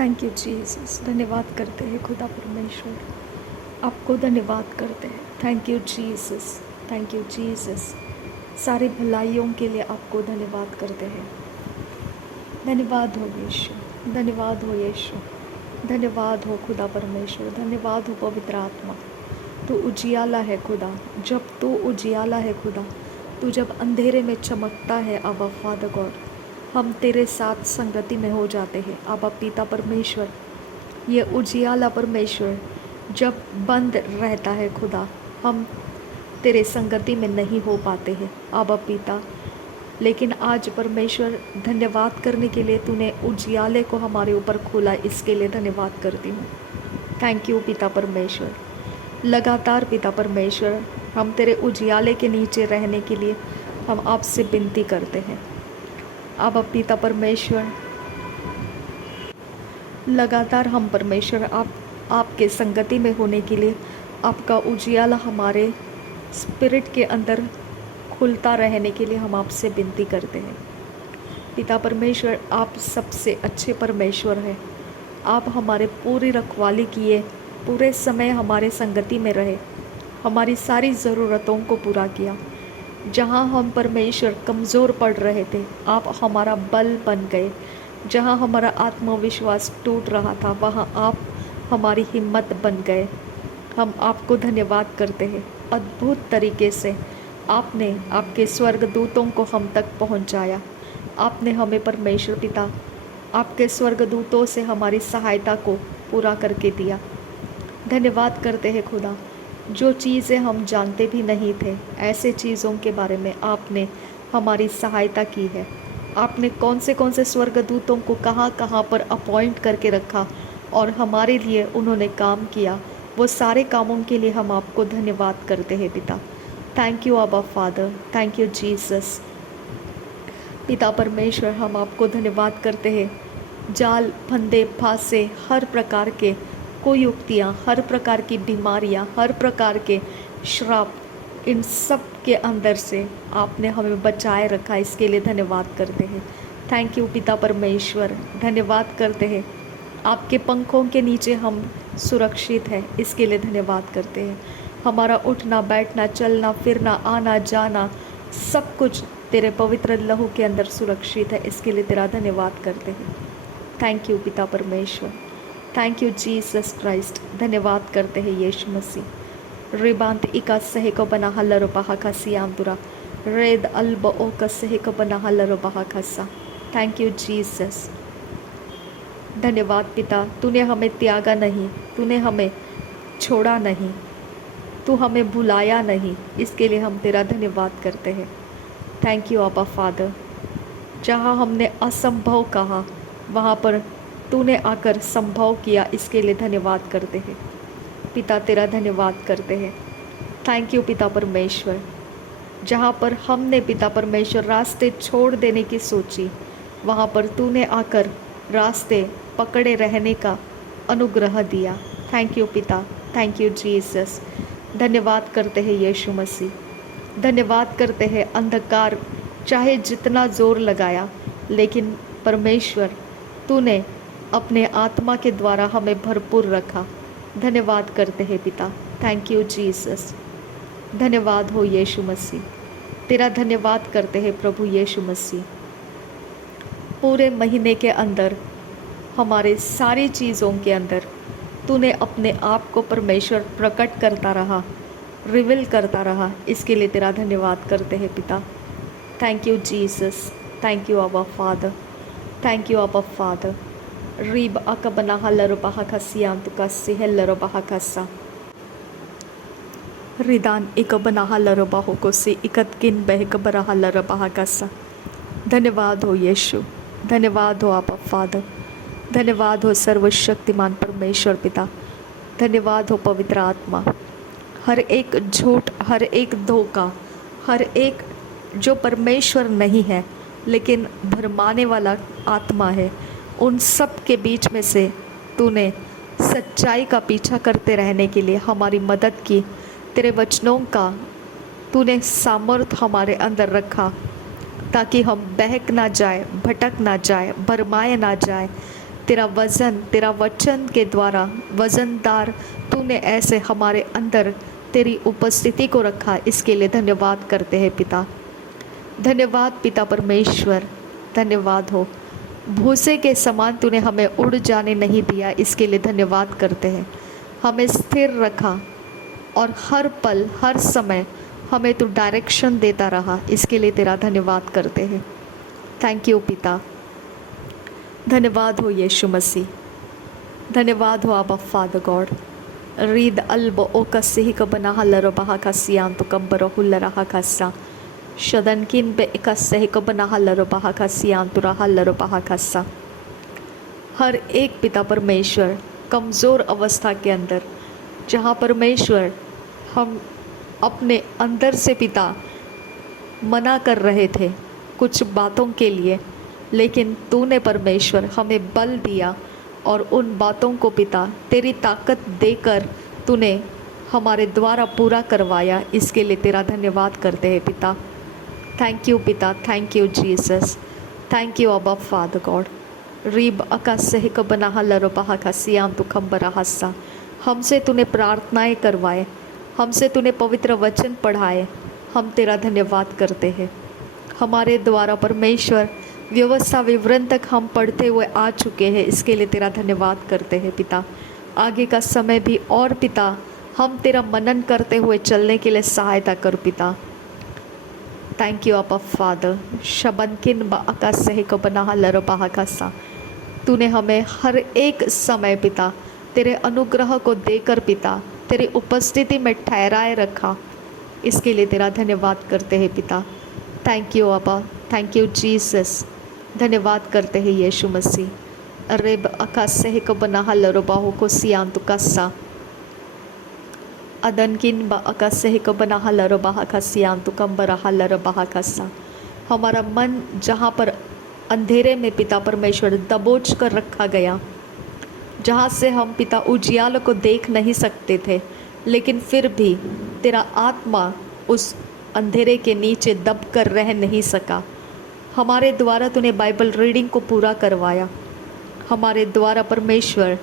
Thank you Jesus. धन्यवाद करते हैं खुदा परमेश्वर, आपको धन्यवाद करते हैं। Thank you Jesus, thank you Jesus. सारी भलाइयों के लिए आपको धन्यवाद करते हैं। धन्यवाद हो यीशु, धन्यवाद हो यीशु, धन्यवाद हो खुदा परमेश्वर, धन्यवाद हो पवित्र आत्मा। तू उजियाला है खुदा, जब तू उजियाला है खुदा, तू जब अंधेरे में चमकता है आबा फादर गॉड, हम तेरे साथ संगति में हो जाते हैं आबा पिता परमेश्वर। ये उजियाला परमेश्वर जब बंद रहता है खुदा, हम तेरे संगति में नहीं हो पाते हैं आबा पिता। लेकिन आज परमेश्वर धन्यवाद करने के लिए तूने उजियाले को हमारे ऊपर खोला, इसके लिए धन्यवाद करती हूँ। थैंक यू पिता परमेश्वर। लगातार पिता परमेश्वर हम तेरे उजियाले के नीचे रहने के लिए हम आपसे विनती करते हैं अब पिता परमेश्वर। लगातार हम परमेश्वर आपके संगति में होने के लिए आपका उजियाला हमारे स्पिरिट के अंदर खुलता रहने के लिए हम आपसे विनती करते हैं पिता परमेश्वर। आप सबसे अच्छे परमेश्वर हैं। आप हमारे पूरी रखवाली किए, पूरे समय हमारे संगति में रहे, हमारी सारी ज़रूरतों को पूरा किया। जहाँ हम परमेश्वर कमज़ोर पड़ रहे थे, आप हमारा बल बन गए। जहाँ हमारा आत्मविश्वास टूट रहा था, वहाँ आप हमारी हिम्मत बन गए। हम आपको धन्यवाद करते हैं। अद्भुत तरीके से आपने आपके स्वर्गदूतों को हम तक पहुँचाया। आपने हमें परमेश्वर पिता आपके स्वर्गदूतों से हमारी सहायता को पूरा करके दिया। धन्यवाद करते हैं खुदा। जो चीज़ें हम जानते भी नहीं थे, ऐसे चीज़ों के बारे में आपने हमारी सहायता की है। आपने कौन से स्वर्गदूतों को कहाँ कहाँ पर अपॉइंट करके रखा और हमारे लिए उन्होंने काम किया, वो सारे कामों के लिए हम आपको धन्यवाद करते हैं पिता। थैंक यू आबा फादर, थैंक यू जीसस। पिता परमेश्वर हम आपको धन्यवाद करते हैं। जाल, फंदे, फांसे, हर प्रकार के कुयुक्तियाँ, हर प्रकार की बीमारियाँ, हर प्रकार के श्राप, इन सब के अंदर से आपने हमें बचाए रखा, इसके लिए धन्यवाद करते हैं। थैंक यू पिता परमेश्वर। धन्यवाद करते हैं। आपके पंखों के नीचे हम सुरक्षित हैं, इसके लिए धन्यवाद करते हैं। हमारा उठना, बैठना, चलना, फिरना, आना जाना, सब कुछ तेरे पवित्र लहू के अंदर सुरक्षित है, इसके लिए तेरा धन्यवाद करते हैं। थैंक यू पिता परमेश्वर। Thank you Jesus Christ. धन्यवाद करते हैं यीशु मसीह। रिबांत इका सहे को बना हल्लरो बहा खसी आमदुरा रेद अल्ब ओ का सहे को बना हल्लरो बहा खसा। Thank you Jesus. धन्यवाद पिता। तूने हमें त्यागा नहीं, तूने हमें छोड़ा नहीं, तू हमें भुलाया नहीं, इसके लिए हम तेरा धन्यवाद करते हैं। थैंक यू आबा फादर। जहाँ हमने असंभव कहा, वहाँ पर तूने आकर संभव किया, इसके लिए धन्यवाद करते हैं पिता। तेरा धन्यवाद करते हैं। थैंक यू पिता परमेश्वर। जहाँ पर हमने पिता परमेश्वर रास्ते छोड़ देने की सोची, वहाँ पर तूने आकर रास्ते पकड़े रहने का अनुग्रह दिया। थैंक यू पिता। Thank you Jesus. धन्यवाद करते हैं यीशु मसीह। धन्यवाद करते हैं। अंधकार चाहे जितना ज़ोर लगाया, लेकिन परमेश्वर तूने अपने आत्मा के द्वारा हमें भरपूर रखा। धन्यवाद करते हैं पिता। Thank you Jesus. धन्यवाद हो यीशु मसीह। तेरा धन्यवाद करते हैं प्रभु यीशु मसीह। पूरे महीने के अंदर, हमारे सारी चीज़ों के अंदर तूने अपने आप को परमेश्वर प्रकट करता रहा, रिवील करता रहा, इसके लिए तेरा धन्यवाद करते हैं पिता। Thank you Jesus. Thank you आबा फादर। थैंक यू आबा फादर। रीब अकबना हल्लरो बहा खसियां तुका सिहल्लरो बहा खसा रिदान इकबना हल्लरो बहो को से इकतकिन बहक बरा हल्लरो बहा खसा। धन्यवाद हो यीशु। धन्यवाद हो आबा फादर। धन्यवाद हो सर्वशक्तिमान परमेश्वर पिता। धन्यवाद हो पवित्र आत्मा। हर एक झूठ, हर एक धोखा, हर एक जो परमेश्वर नहीं है लेकिन भरमाने वाला आत्मा है, उन सब के बीच में से तूने सच्चाई का पीछा करते रहने के लिए हमारी मदद की। तेरे वचनों का तूने सामर्थ हमारे अंदर रखा ताकि हम बहक ना जाए, भटक ना जाए, भरमाए ना जाए। तेरा वज़न, तेरा वचन के द्वारा वज़नदार तूने ऐसे हमारे अंदर तेरी उपस्थिति को रखा, इसके लिए धन्यवाद करते हैं पिता। धन्यवाद पिता परमेश्वर, धन्यवाद हो। भूसे के समान तूने हमें उड़ जाने नहीं दिया, इसके लिए धन्यवाद करते हैं। हमें स्थिर रखा और हर पल हर समय हमें तू डायरेक्शन देता रहा, इसके लिए तेरा धन्यवाद करते हैं। थैंक यू पिता। धन्यवाद हो यीशु मसीह, धन्यवाद हो आबा फादर गॉड। रीद अल्ब ओ कसिह कबना हल्लर बहा कसियान तो कब्बर हुल्लर कस्सा शदन किन बे कस्से कबना हल्लर बहा कसियान तो हल्लर बहा कस्सा। हर एक पिता परमेश्वर कमज़ोर अवस्था के अंदर, जहाँ परमेश्वर हम अपने अंदर से पिता मना कर रहे थे कुछ बातों के लिए, लेकिन तूने परमेश्वर हमें बल दिया और उन बातों को पिता तेरी ताकत देकर तूने हमारे द्वारा पूरा करवाया, इसके लिए तेरा धन्यवाद करते हैं पिता। थैंक यू पिता, thank you Jesus, thank you अबा फादर गॉड। रीब अकासह कबना लरबहा का सियाम तो खम्बरा हस्सा। हमसे तूने प्रार्थनाएं करवाए, हमसे तूने पवित्र वचन पढ़ाए, हम तेरा धन्यवाद करते हैं। हमारे द्वारा परमेश्वर व्यवस्था विवरण तक हम पढ़ते हुए आ चुके हैं, इसके लिए तेरा धन्यवाद करते हैं पिता। आगे का समय भी और पिता हम तेरा मनन करते हुए चलने के लिए सहायता कर पिता। थैंक यू अपा फादर। शबनकिन बाका सही को बना लरबाहा का सा, तूने हमें हर एक समय पिता तेरे अनुग्रह को देकर पिता तेरी उपस्थिति में ठहराए रखा, इसके लिए तेरा धन्यवाद करते हैं पिता। थैंक यू अबा, थैंक यू जीसस, धन्यवाद करते हैं यीशु मसीह। रेब अकासे को बना लरबाहो को सियान तो कस्सा अदनकिन बा अकासे को बना लरबाहा का सियान तो कम्बरा लरबाहा कस्सा। हमारा मन जहाँ पर अंधेरे में पिता परमेश्वर दबोच कर रखा गया, जहाँ से हम पिता उजियाल को देख नहीं सकते थे, लेकिन फिर भी तेरा आत्मा उस अंधेरे के नीचे दब कर रह नहीं सका। हमारे द्वारा तूने बाइबल रीडिंग को पूरा करवाया। हमारे द्वारा परमेश्वर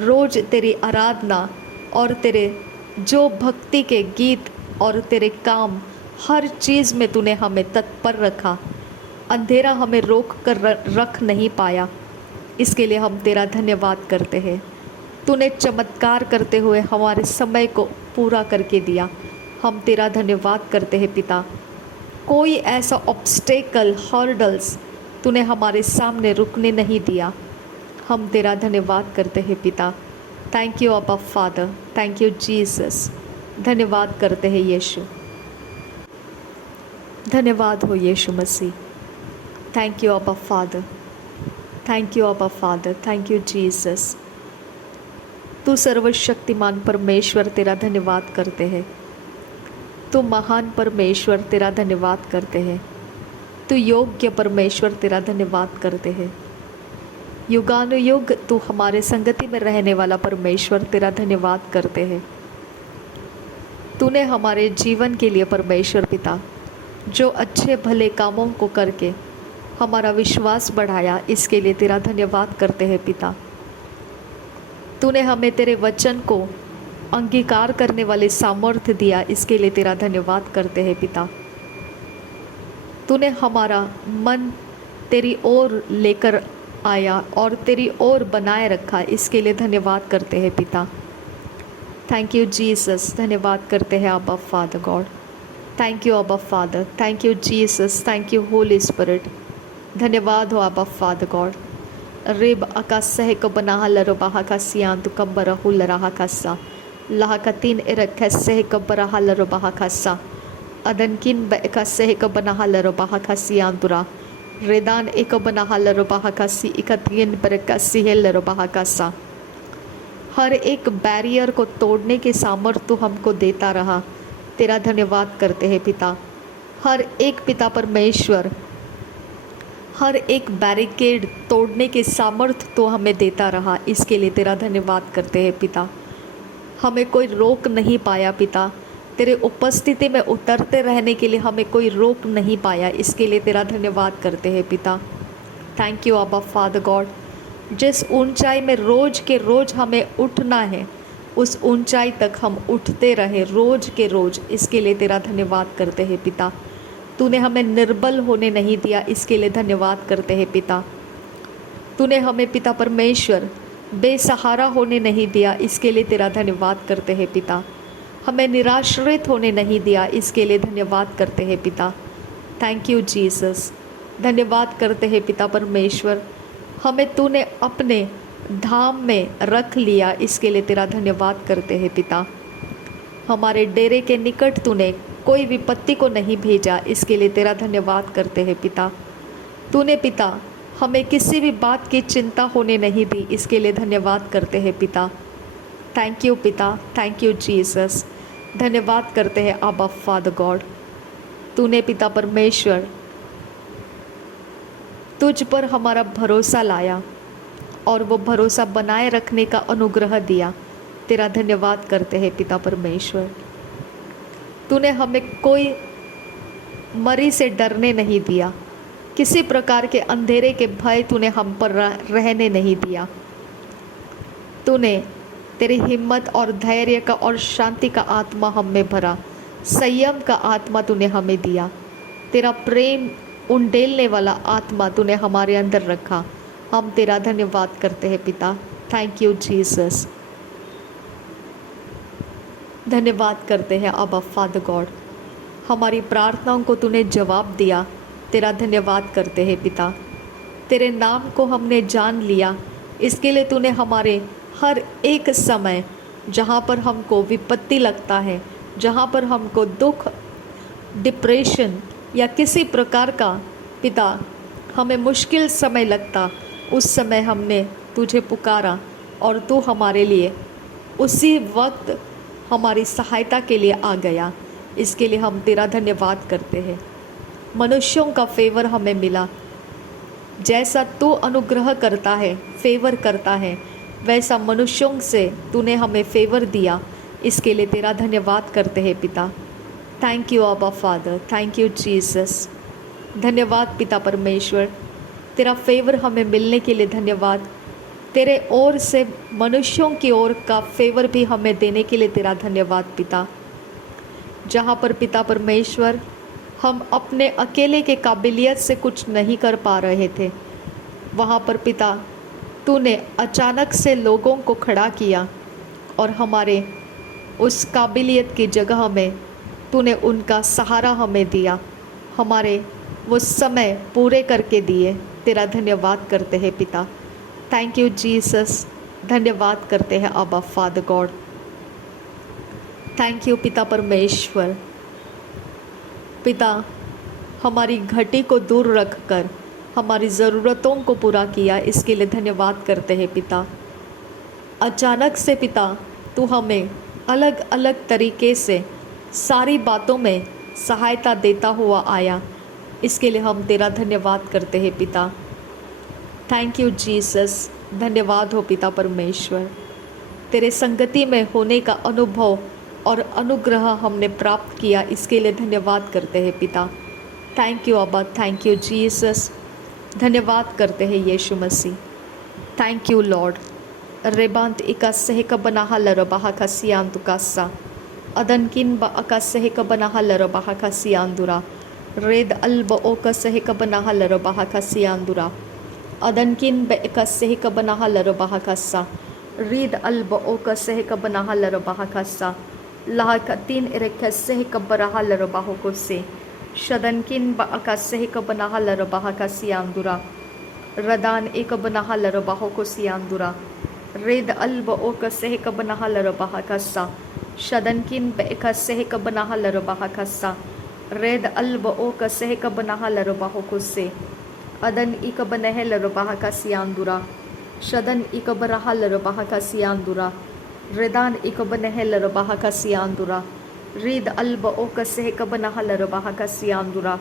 रोज़ तेरी आराधना और तेरे जो भक्ति के गीत और तेरे काम, हर चीज़ में तूने हमें तत्पर रखा। अंधेरा हमें रोक कर रख नहीं पाया, इसके लिए हम तेरा धन्यवाद करते हैं। तूने चमत्कार करते हुए हमारे समय को पूरा करके दिया, हम तेरा धन्यवाद करते हैं पिता। कोई ऐसा ऑब्स्टेकल, हर्डल्स तूने हमारे सामने रुकने नहीं दिया, हम तेरा धन्यवाद करते हैं पिता। थैंक यू अबा फादर, थैंक यू जीसस, धन्यवाद करते हैं यीशु। धन्यवाद हो यीशु मसीह। थैंक यू अबा फादर, थैंक यू अबा फादर, थैंक यू जीसस। तू सर्वशक्तिमान परमेश्वर, तेरा धन्यवाद करते हैं। तू महान परमेश्वर, तेरा धन्यवाद करते हैं। तू योग्य परमेश्वर, तेरा धन्यवाद करते हैं। युगानुयुग तू हमारे संगति में रहने वाला परमेश्वर, तेरा धन्यवाद करते हैं। तूने हमारे जीवन के लिए परमेश्वर पिता जो अच्छे भले कामों को करके हमारा विश्वास बढ़ाया, इसके लिए तेरा धन्यवाद करते हैं पिता। तूने हमें तेरे वचन को अंगीकार करने वाले सामर्थ्य दिया, इसके लिए तेरा धन्यवाद करते हैं पिता। तूने हमारा मन तेरी ओर लेकर आया और तेरी ओर बनाए रखा, इसके लिए धन्यवाद करते हैं पिता। थैंक यू जीसस, धन्यवाद करते हैं आबा फादर गॉड। थैंक यू आबा father, thank you Jesus, thank you Holi spirit, धन्यवाद हो आबा फादर गॉड। रेब अकासह को बना लरबाहा का सियान तो कब्बरा हुल्लराहा कस्सा लाहा का तीन इरकसह को बरा लरबाहा कस्सा अदनकिन बकसह को बना लरबाहा का सियान तुरा रेदान एक बना लरबाहा का सी इकतीन पर कसी है लरबाहा कस्सा। हर एक बैरियर को तोड़ने के सामर्थ्य तू हमको देता रहा, तेरा धन्यवाद करते हैं पिता। हर एक पिता परमेश्वर हर एक बैरिकेड तोड़ने के सामर्थ्य तो हमें देता रहा, इसके लिए तेरा धन्यवाद करते हैं पिता। हमें कोई रोक नहीं पाया पिता, तेरे उपस्थिति में उतरते रहने के लिए हमें कोई रोक नहीं पाया, इसके लिए तेरा धन्यवाद करते हैं पिता। थैंक यू आबा फादर गॉड। जिस ऊंचाई में रोज के रोज हमें उठना है, उस ऊंचाई तक हम उठते रहे रोज के रोज। इसके लिए तेरा धन्यवाद करते हैं पिता। तूने हमें निर्बल होने नहीं दिया, इसके लिए धन्यवाद करते हैं पिता। तूने हमें पिता परमेश्वर बेसहारा होने नहीं दिया, इसके लिए तेरा धन्यवाद करते हैं पिता। हमें निराश्रित होने नहीं दिया, इसके लिए धन्यवाद करते हैं पिता। Thank you Jesus. धन्यवाद करते हैं पिता परमेश्वर, हमें तूने अपने धाम में रख लिया, इसके लिए तेरा धन्यवाद करते हैं पिता। हमारे डेरे के निकट तूने कोई विपत्ति को नहीं भेजा, इसके लिए तेरा धन्यवाद करते हैं पिता। तूने पिता हमें किसी भी बात की चिंता होने नहीं दी, इसके लिए धन्यवाद करते हैं पिता। थैंक यू पिता, थैंक यू जीसस। धन्यवाद करते हैं आबा फादर गॉड। तूने पिता परमेश्वर तुझ पर हमारा भरोसा लाया और वो भरोसा बनाए रखने का अनुग्रह दिया, तेरा धन्यवाद करते हैं पिता परमेश्वर। तूने हमें कोई मरी से डरने नहीं दिया, किसी प्रकार के अंधेरे के भय तूने हम पर रहने नहीं दिया। तूने तेरी हिम्मत और धैर्य का और शांति का आत्मा हम में भरा, संयम का आत्मा तूने हमें दिया। तेरा प्रेम उंडेलने वाला आत्मा तूने हमारे अंदर रखा, हम तेरा धन्यवाद करते हैं पिता। Thank you Jesus. धन्यवाद करते हैं आबा फादर गॉड, हमारी प्रार्थनाओं को तूने जवाब दिया, तेरा धन्यवाद करते हैं पिता। तेरे नाम को हमने जान लिया, इसके लिए तूने हमारे हर एक समय जहाँ पर हमको विपत्ति लगता है, जहाँ पर हमको दुख, डिप्रेशन या किसी प्रकार का पिता हमें मुश्किल समय लगता, उस समय हमने तुझे पुकारा और तू हमारे लिए उसी वक्त हमारी सहायता के लिए आ गया, इसके लिए हम तेरा धन्यवाद करते हैं। मनुष्यों का फेवर हमें मिला, जैसा तू अनुग्रह करता है, फेवर करता है, वैसा मनुष्यों से तूने हमें फेवर दिया, इसके लिए तेरा धन्यवाद करते हैं पिता। थैंक यू आबा फादर, थैंक यू जीसस। धन्यवाद पिता परमेश्वर, तेरा फेवर हमें मिलने के लिए धन्यवाद। तेरे ओर से मनुष्यों की ओर का फेवर भी हमें देने के लिए तेरा धन्यवाद पिता। जहाँ पर पिता परमेश्वर हम अपने अकेले के काबिलियत से कुछ नहीं कर पा रहे थे, वहाँ पर पिता तूने अचानक से लोगों को खड़ा किया और हमारे उस काबिलियत की जगह में तूने उनका सहारा हमें दिया, हमारे वो समय पूरे करके दिए, तेरा धन्यवाद करते हैं पिता। Thank you Jesus. धन्यवाद करते हैं आबा फादर गॉड। थैंक यू पिता परमेश्वर। पिता हमारी घटी को दूर रखकर हमारी ज़रूरतों को पूरा किया, इसके लिए धन्यवाद करते हैं पिता। अचानक से पिता तू हमें अलग अलग तरीके से सारी बातों में सहायता देता हुआ आया, इसके लिए हम तेरा धन्यवाद करते हैं पिता। Thank you Jesus. धन्यवाद हो पिता परमेश्वर। तेरे संगति में होने का अनुभव और अनुग्रह हमने प्राप्त किया, इसके लिए धन्यवाद करते हैं पिता। थैंक यू अब्बा, थैंक यू जीसस। धन्यवाद करते हैं यीशु मसीह। Thank you lord. रेबांत इकासह का बनाहा लरबाहा का सियांतुकासा अदनकिन ब अकासह का बनाहा लरबाहा का सियांदुरा रेद अल्ब ओ का सह का बनाहा लरबाहा का सियांदुरा अदनकिन ब इकासह का बनाहा लरबाहा का सा रीद अल्ब ओ का सह का बनाहा लरबाहा का सा लाह का तीन इरकसह का बराहा लरबाहो को से शदनकिन ब अकासह का बनाहा लरबाहा का सियांदुरा रदान एक बनाहा लरबाहो को सियांदुरा रेद अल्ब ओ का सह का बनाहा लरबाहा का सा शदनकिन ब इकासह का बनाहा लरबाहा का सा रेद अल्ब ओ का सह का बनाहा लरबाहो को से अदन इक बनह लरबाहा का सियांदुरा शदन इक बराहा लरबाहा का सियांदुरा रेदान इक बनह लरबाहा का सियांदुरा रीद अल्ब ओ का सह का बनाहा लरबाहा का सियांदुरा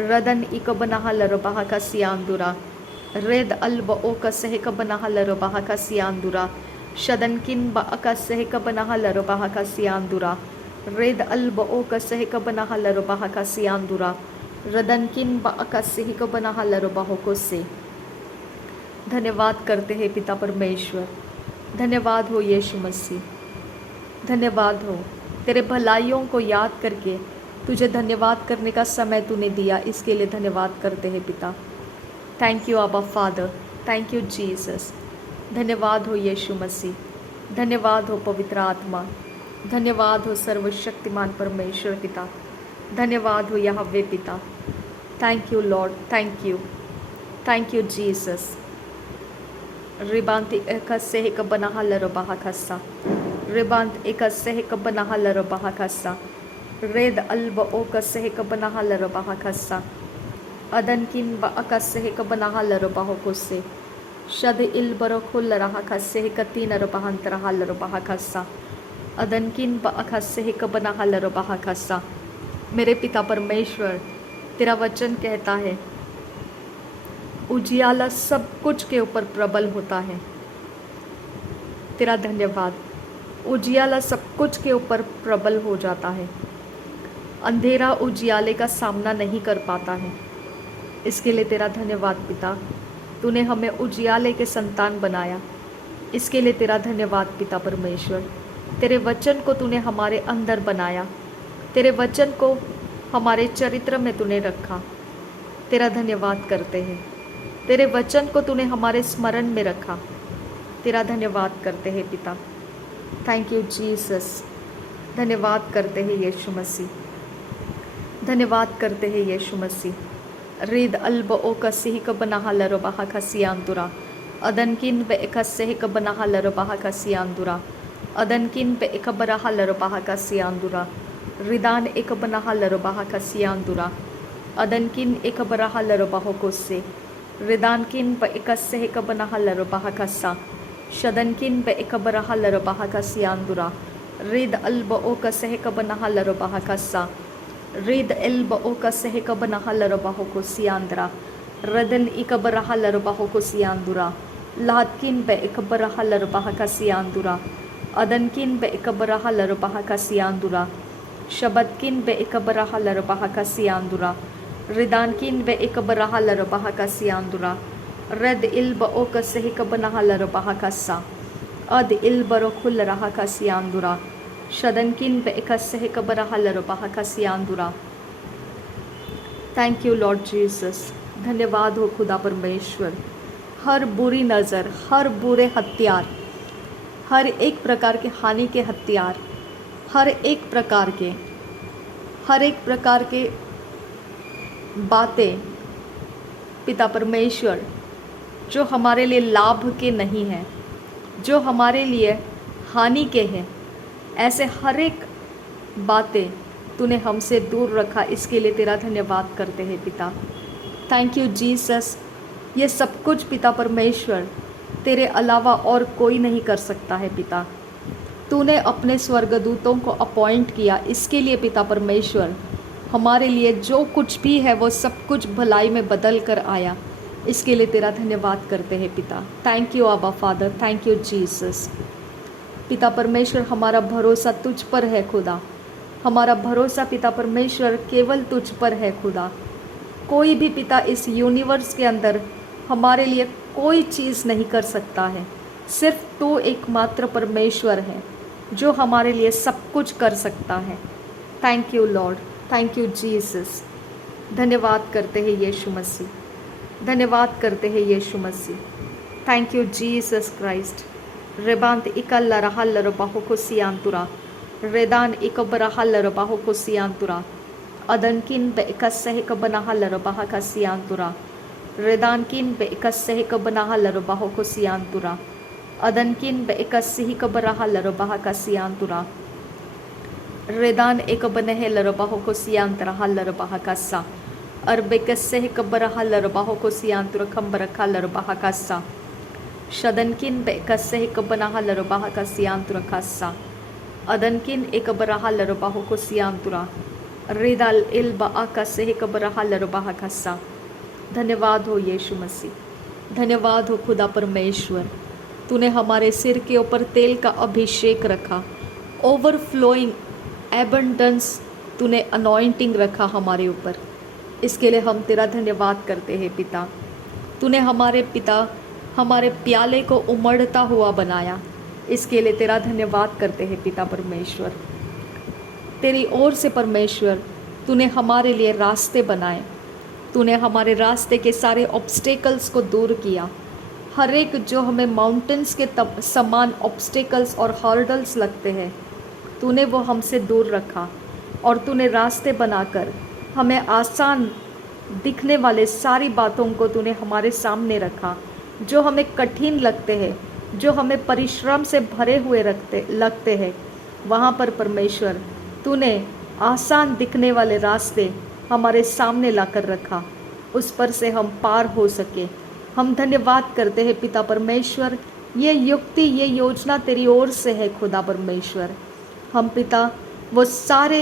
रदन इक बनाहा लरबाहा का सियांदुरा रेद अल्ब ओ का सह का बनाहा लरबाहा का सियांदुरा शदनकिन ब अका सह का बनाहा लरबाहा का सियांदुरा रेद अल्ब ओ का सह का बनाहा लरबाहा का सियांदुरा रदनकिन ब अका सह का बनाहा लरबाहो को से। धन्यवाद करते हैं पिता परमेश्वर। धन्यवाद हो यीशु मसीह, धन्यवाद हो। तेरे भलाइयों को याद करके तुझे धन्यवाद करने का समय तूने दिया, इसके लिए धन्यवाद करते हैं पिता। थैंक यू आबा फादर, थैंक यू जीसस। धन्यवाद हो यीशु मसीह, धन्यवाद हो पवित्र आत्मा, धन्यवाद हो सर्वशक्तिमान परमेश्वर पिता, धन्यवाद हो यहोवा पिता। Thank you lord, thank you Jesus. रिबांत एकस्य एक बनाहा लरबाहा खस्सा, रिबांत एकस्य एक बनाहा लरबाहा खस्सा, रेद अल्ब ओकस्य एक बनाहा लरबाहा खस्सा, अदनकिन ब अकस्य एक बनाहा लरबाहो कुस्से, शद इल्बर खुल रहा खस्से एक तीन रबाहंत रहा लरबाहा खस्सा, अदनकिन ब अकस्य एक बनाहा लरबाहा खस्सा। मेरे पिता परमेश्वर, तेरा वचन कहता है उजियाला सब कुछ के ऊपर प्रबल होता है। तेरा धन्यवाद। उजियाला सब कुछ के ऊपर प्रबल हो जाता है। अंधेरा उजियाले का सामना नहीं कर पाता है। इसके लिए तेरा धन्यवाद पिता। तूने हमें उजियाले के संतान बनाया, इसके लिए तेरा धन्यवाद पिता परमेश्वर। तेरे वचन को तूने हमारे अंदर बनाया, तेरे वचन को हमारे चरित्र में तूने रखा। तेरा धन्यवाद करते हैं। तेरे वचन को तूने हमारे स्मरण में रखा। तेरा धन्यवाद करते हैं पिता। Thank you Jesus. धन्यवाद करते हैं यीशु मसीह, धन्यवाद करते हैं यीशु मसीह। रीद अल्ब ओ कसी क बनाहा लरबाहा खसियांदुरा, अदनकिन बे एकस्य क बनाहा लरबाहा खसियांदुरा, अदनकिन बे एक बराहा लरबाहा खसियांदुरा, रिदान एक बनाहा लरबाहा खसियांदुरा, अदनकिन एक बराहा लरबाहो कोसे, रिदानकिन ब एकस्य एक बनाहा लरबाहा खस्सा, शदनकिन ब एक बराहा लरबाहा खसियांदुरा, रिद अल्ब ओ कस्य क बनाहा लरबाहा खस्सा, रिद एल्ब ओ कस्य क बनाहा लरबाहो कोसियांदरा, रदन एक बराहा लरबाहो कोसियांदुरा, लादकिन ब एक बराहा लरबाहा खसियांदुरा, अदनकिन ब एक बराहा लरबाहा खसियांदुरा, शबदकिन ब एक बराहा लरबाहा खसियांदुरा, रिदानकिन ब एक बराहा लरबाहा खसियांदुरा, रद इल्ब ओ कस्य क बनाहा लरबाहा खस्सा, अद इल्ब खुल रहा खसियांदुरा, शदनकिन ब एकस्य क बराहा लरबाहा खसियांदुरा। Thank you lord Jesus. धन्यवाद हो खुदा परमेश्वर। हर बुरी नज़र, हर बुरे हथियार, हर एक प्रकार के हानि के हथियार, हर एक प्रकार के बातें पिता परमेश्वर जो हमारे लिए लाभ के नहीं हैं, जो हमारे लिए हानि के हैं, ऐसे हर एक बातें तूने हमसे दूर रखा, इसके लिए तेरा धन्यवाद करते हैं पिता। Thank you Jesus. ये सब कुछ पिता परमेश्वर तेरे अलावा और कोई नहीं कर सकता है पिता। तूने अपने स्वर्गदूतों को अपॉइंट किया, इसके लिए पिता परमेश्वर हमारे लिए जो कुछ भी है वो सब कुछ भलाई में बदल कर आया, इसके लिए तेरा धन्यवाद करते हैं पिता। थैंक यू आबा फादर, थैंक यू जीसस। पिता परमेश्वर हमारा भरोसा तुझ पर है खुदा, हमारा भरोसा पिता परमेश्वर केवल तुझ पर है खुदा। कोई भी पिता इस यूनिवर्स के अंदर हमारे लिए कोई चीज़ नहीं कर सकता है, सिर्फ तू एकमात्र परमेश्वर है जो हमारे लिए सब कुछ कर सकता है। Thank you lord, thank you Jesus. धन्यवाद करते हैं यीशु मसीह, धन्यवाद करते हैं यीशु मसीह। Thank you Jesus Christ. रेबांत इकल्ला रहल रबाहो को सियांतुरा, रेदान इकबरहल रबाहो को सियांतुरा, अदनकिन बे एकस्य क बनाहल रबाहा का सियांतुरा, रेदानकिन बे एकस्य क बनाहल रबाहो को सियांतुरा, अदनकिन बे एकस्य क बराहल रबाहा का सियांतुरा, रेदान एक बनेह लरबाहो को सियांतरा हल लरबाहा कासा, अरबेकस्य क बराहल लरबाहो को सियांतुरा खम्बरखा लरबाहा कासा, शदनकिन बे एकस्य क बनाहल लरबाहा का सियांतुरा कासा, अदनकिन एक बराहल लरबाहो को सियांतुरा, रिदाल इल्बा आकस्य क बराहल लरबाहा कासा। धन्यवाद हो यीशु मसीह, धन्यवाद हो खुदा परमेश्वर। तूने हमारे सिर के ऊपर तेल का अभिषेक रखा, ओवरफ्लोइंग एबंडेंस तूने अनॉइंटिंग रखा हमारे ऊपर, इसके लिए हम तेरा धन्यवाद करते हैं पिता। तूने हमारे पिता हमारे प्याले को उमड़ता हुआ बनाया। इसके लिए तेरा धन्यवाद करते हैं पिता परमेश्वर। तेरी ओर से परमेश्वर तूने हमारे लिए रास्ते बनाए, तूने हमारे रास्ते के सारे ऑब्स्टेकल्स को दूर किया। हर एक जो हमें माउंटेन्स के समान ऑब्स्टेकल्स और हर्डल्स लगते हैं, तूने वो हमसे दूर रखा और तूने रास्ते बनाकर हमें आसान दिखने वाले सारी बातों को तूने हमारे सामने रखा। जो हमें कठिन लगते हैं, जो हमें परिश्रम से भरे हुए लगते हैं, वहाँ पर परमेश्वर तूने आसान दिखने वाले रास्ते हमारे सामने लाकर रखा, उस पर से हम पार हो सके। हम धन्यवाद करते हैं पिता परमेश्वर। ये युक्ति, ये योजना तेरी ओर से है खुदा परमेश्वर। हम पिता वो सारे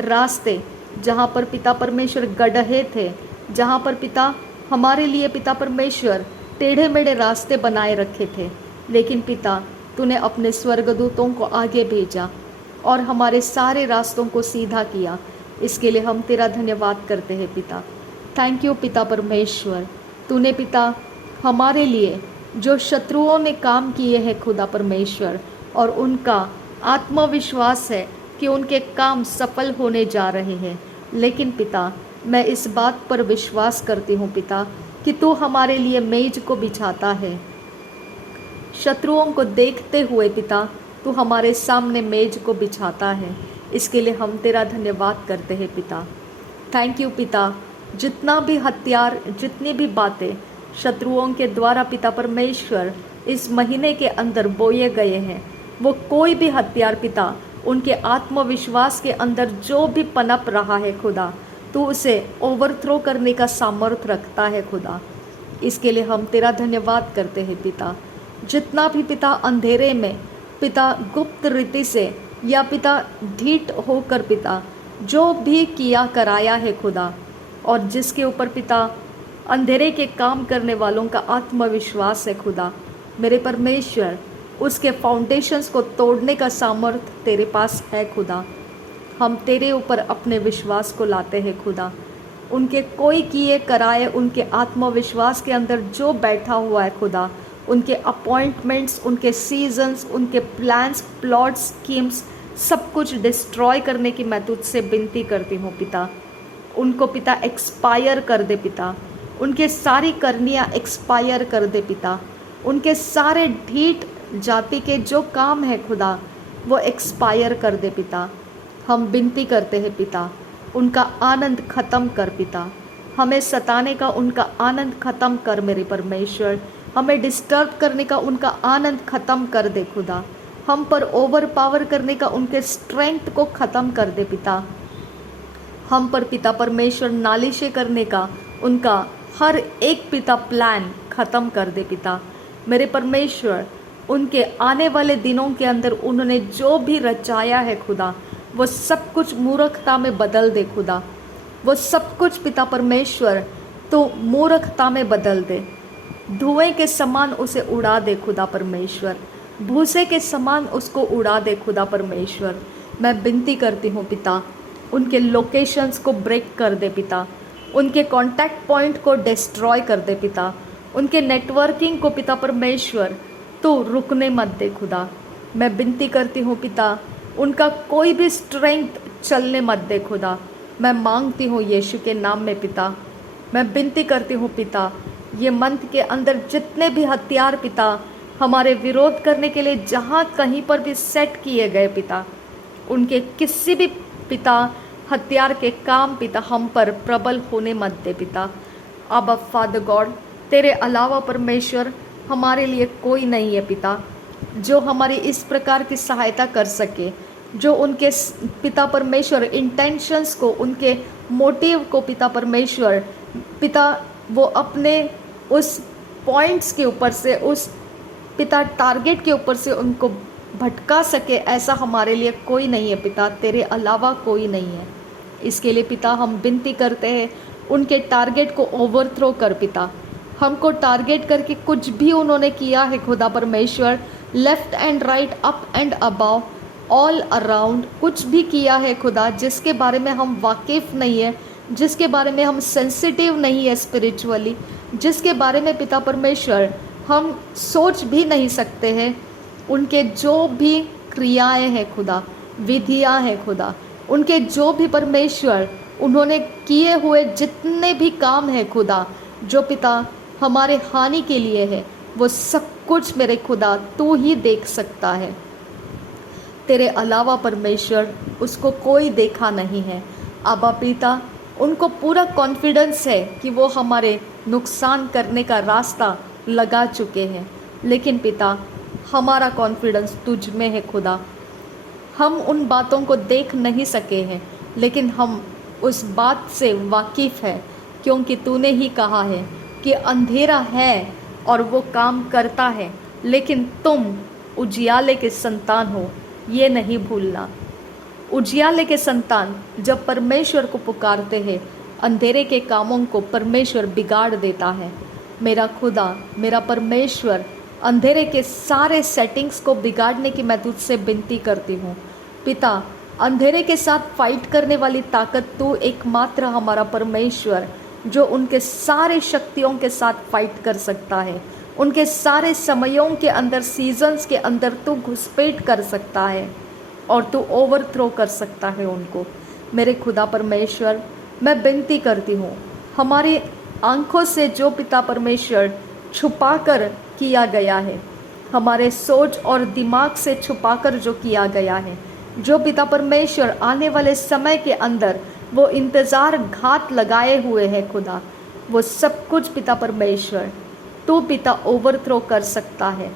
रास्ते जहाँ पर पिता परमेश्वर गड्ढे थे, जहाँ पर पिता हमारे लिए पिता परमेश्वर टेढ़े मेढ़े रास्ते बनाए रखे थे, लेकिन पिता तूने अपने स्वर्गदूतों को आगे भेजा और हमारे सारे रास्तों को सीधा किया। इसके लिए हम तेरा धन्यवाद करते हैं पिता। थैंक यू पिता परमेश्वर। तूने पिता हमारे लिए जो शत्रुओं ने काम किए हैं खुदा परमेश्वर, और उनका आत्मविश्वास है कि उनके काम सफल होने जा रहे हैं, लेकिन पिता मैं इस बात पर विश्वास करती हूँ पिता कि तू हमारे लिए मेज को बिछाता है। शत्रुओं को देखते हुए पिता तू हमारे सामने मेज को बिछाता है। इसके लिए हम तेरा धन्यवाद करते हैं पिता। थैंक यू पिता। जितना भी हथियार, जितनी भी बातें शत्रुओं के द्वारा पिता परमेश्वर इस महीने के अंदर बोए गए हैं, वो कोई भी हथियार पिता उनके आत्मविश्वास के अंदर जो भी पनप रहा है खुदा, तू उसे ओवरथ्रो करने का सामर्थ्य रखता है खुदा। इसके लिए हम तेरा धन्यवाद करते हैं पिता। जितना भी पिता अंधेरे में पिता गुप्त रीति से या पिता ढीठ होकर पिता जो भी किया कराया है खुदा, और जिसके ऊपर पिता अंधेरे के काम करने वालों का आत्मविश्वास है खुदा, मेरे परमेश्वर उसके फाउंडेशंस को तोड़ने का सामर्थ्य तेरे पास है खुदा। हम तेरे ऊपर अपने विश्वास को लाते हैं खुदा। उनके कोई किए कराए, उनके आत्मविश्वास के अंदर जो बैठा हुआ है खुदा, उनके अपॉइंटमेंट्स, उनके सीजन्स, उनके प्लान्स, प्लॉट्स, स्कीम्स, सब कुछ डिस्ट्रॉय करने की मैं तुझसे विनती करती हूँ पिता। उनको पिता एक्सपायर कर दे पिता। उनके सारी करनियाँ एक्सपायर कर दे पिता। उनके सारे ढीठ जाति के जो काम है खुदा, वो एक्सपायर कर दे पिता। हम विनती करते हैं पिता, उनका आनंद ख़त्म कर पिता। हमें सताने का उनका आनंद ख़त्म कर मेरे परमेश्वर। हमें डिस्टर्ब करने का उनका आनंद ख़त्म कर दे खुदा। हम पर ओवर पावर करने का उनके स्ट्रेंथ को ख़त्म कर दे पिता। हम पर पिता परमेश्वर नालिशें करने का उनका हर एक पिता प्लान ख़त्म कर दे पिता। मेरे परमेश्वर उनके आने वाले दिनों के अंदर उन्होंने जो भी रचाया है खुदा, वो सब कुछ मूर्खता में बदल दे खुदा। वो सब कुछ पिता परमेश्वर तो मूर्खता में बदल दे। धुएं के समान उसे उड़ा दे खुदा परमेश्वर। भूसे के समान उसको उड़ा दे खुदा परमेश्वर। मैं विनती करती हूँ पिता, उनके लोकेशंस को ब्रेक कर दे पिता। उनके कांटेक्ट पॉइंट को डिस्ट्रॉय कर दे पिता। उनके नेटवर्किंग को पिता परमेश्वर तो रुकने मत दे खुदा। मैं विनती करती हूँ पिता, उनका कोई भी स्ट्रेंथ चलने मत दे खुदा। मैं मांगती हूँ यीशु के नाम में पिता। मैं विनती करती हूँ पिता, ये मंथ के अंदर जितने भी हथियार पिता हमारे विरोध करने के लिए जहाँ कहीं पर भी सेट किए गए पिता, उनके किसी भी पिता हथियार के काम पिता हम पर प्रबल होने मत दे पिता। अब फादर गॉड, तेरे अलावा परमेश्वर हमारे लिए कोई नहीं है पिता, जो हमारी इस प्रकार की सहायता कर सके, जो उनके पिता परमेश्वर इंटेंशंस को, उनके मोटिव को पिता परमेश्वर पिता वो अपने उस पॉइंट्स के ऊपर से, उस पिता टारगेट के ऊपर से उनको भटका सके, ऐसा हमारे लिए कोई नहीं है पिता। तेरे अलावा कोई नहीं है। इसके लिए पिता हम विनती करते हैं, उनके टारगेट को ओवरथ्रो कर पिता। हमको टारगेट करके कुछ भी उन्होंने किया है खुदा परमेश्वर, left and right, up and above, all around, कुछ भी किया है खुदा जिसके बारे में हम वाकिफ़ नहीं है, जिसके बारे में हम सेंसिटिव नहीं है स्पिरिचुअली, जिसके बारे में पिता परमेश्वर हम सोच भी नहीं सकते हैं उनके जो भी क्रियाएं हैं खुदा, विधियां हैं खुदा, उनके जो भी परमेश्वर उन्होंने किए हुए जितने भी काम हैं खुदा, जो पिता हमारे हानि के लिए है, वो सब कुछ मेरे खुदा तू ही देख सकता है। तेरे अलावा परमेश्वर उसको कोई देखा नहीं है। आबा पिता, उनको पूरा कॉन्फिडेंस है कि वो हमारे नुकसान करने का रास्ता लगा चुके हैं, लेकिन पिता हमारा कॉन्फिडेंस तुझ में है खुदा। हम उन बातों को देख नहीं सके हैं, लेकिन हम उस बात से वाकिफ़ है, क्योंकि तूने ही कहा है कि अंधेरा है और वो काम करता है, लेकिन तुम उजियाले के संतान हो, ये नहीं भूलना। उजियाले के संतान जब परमेश्वर को पुकारते हैं, अंधेरे के कामों को परमेश्वर बिगाड़ देता है। मेरा खुदा, मेरा परमेश्वर, अंधेरे के सारे सेटिंग्स को बिगाड़ने की मैं तुझसे विनती करती हूँ। पिता, अंधेरे के साथ फाइट करने वाली ताकत तू एकमात्र हमारा परमेश्वर, जो उनके सारे शक्तियों के साथ फाइट कर सकता है, उनके सारे समयों के अंदर, सीजन्स के अंदर तू घुसपैठ कर सकता है और तू ओवरथ्रो कर सकता है उनको। मेरे खुदा परमेश्वर, मैं विनती करती हूँ, हमारी आंखों से जो पिता परमेश्वर छुपाकर किया गया है, हमारे सोच और दिमाग से छुपाकर जो किया गया है, जो पिता परमेश्वर आने वाले समय के अंदर वो इंतज़ार घात लगाए हुए हैं खुदा, वो सब कुछ पिता परमेश्वर तू पिता ओवरथ्रो कर सकता है।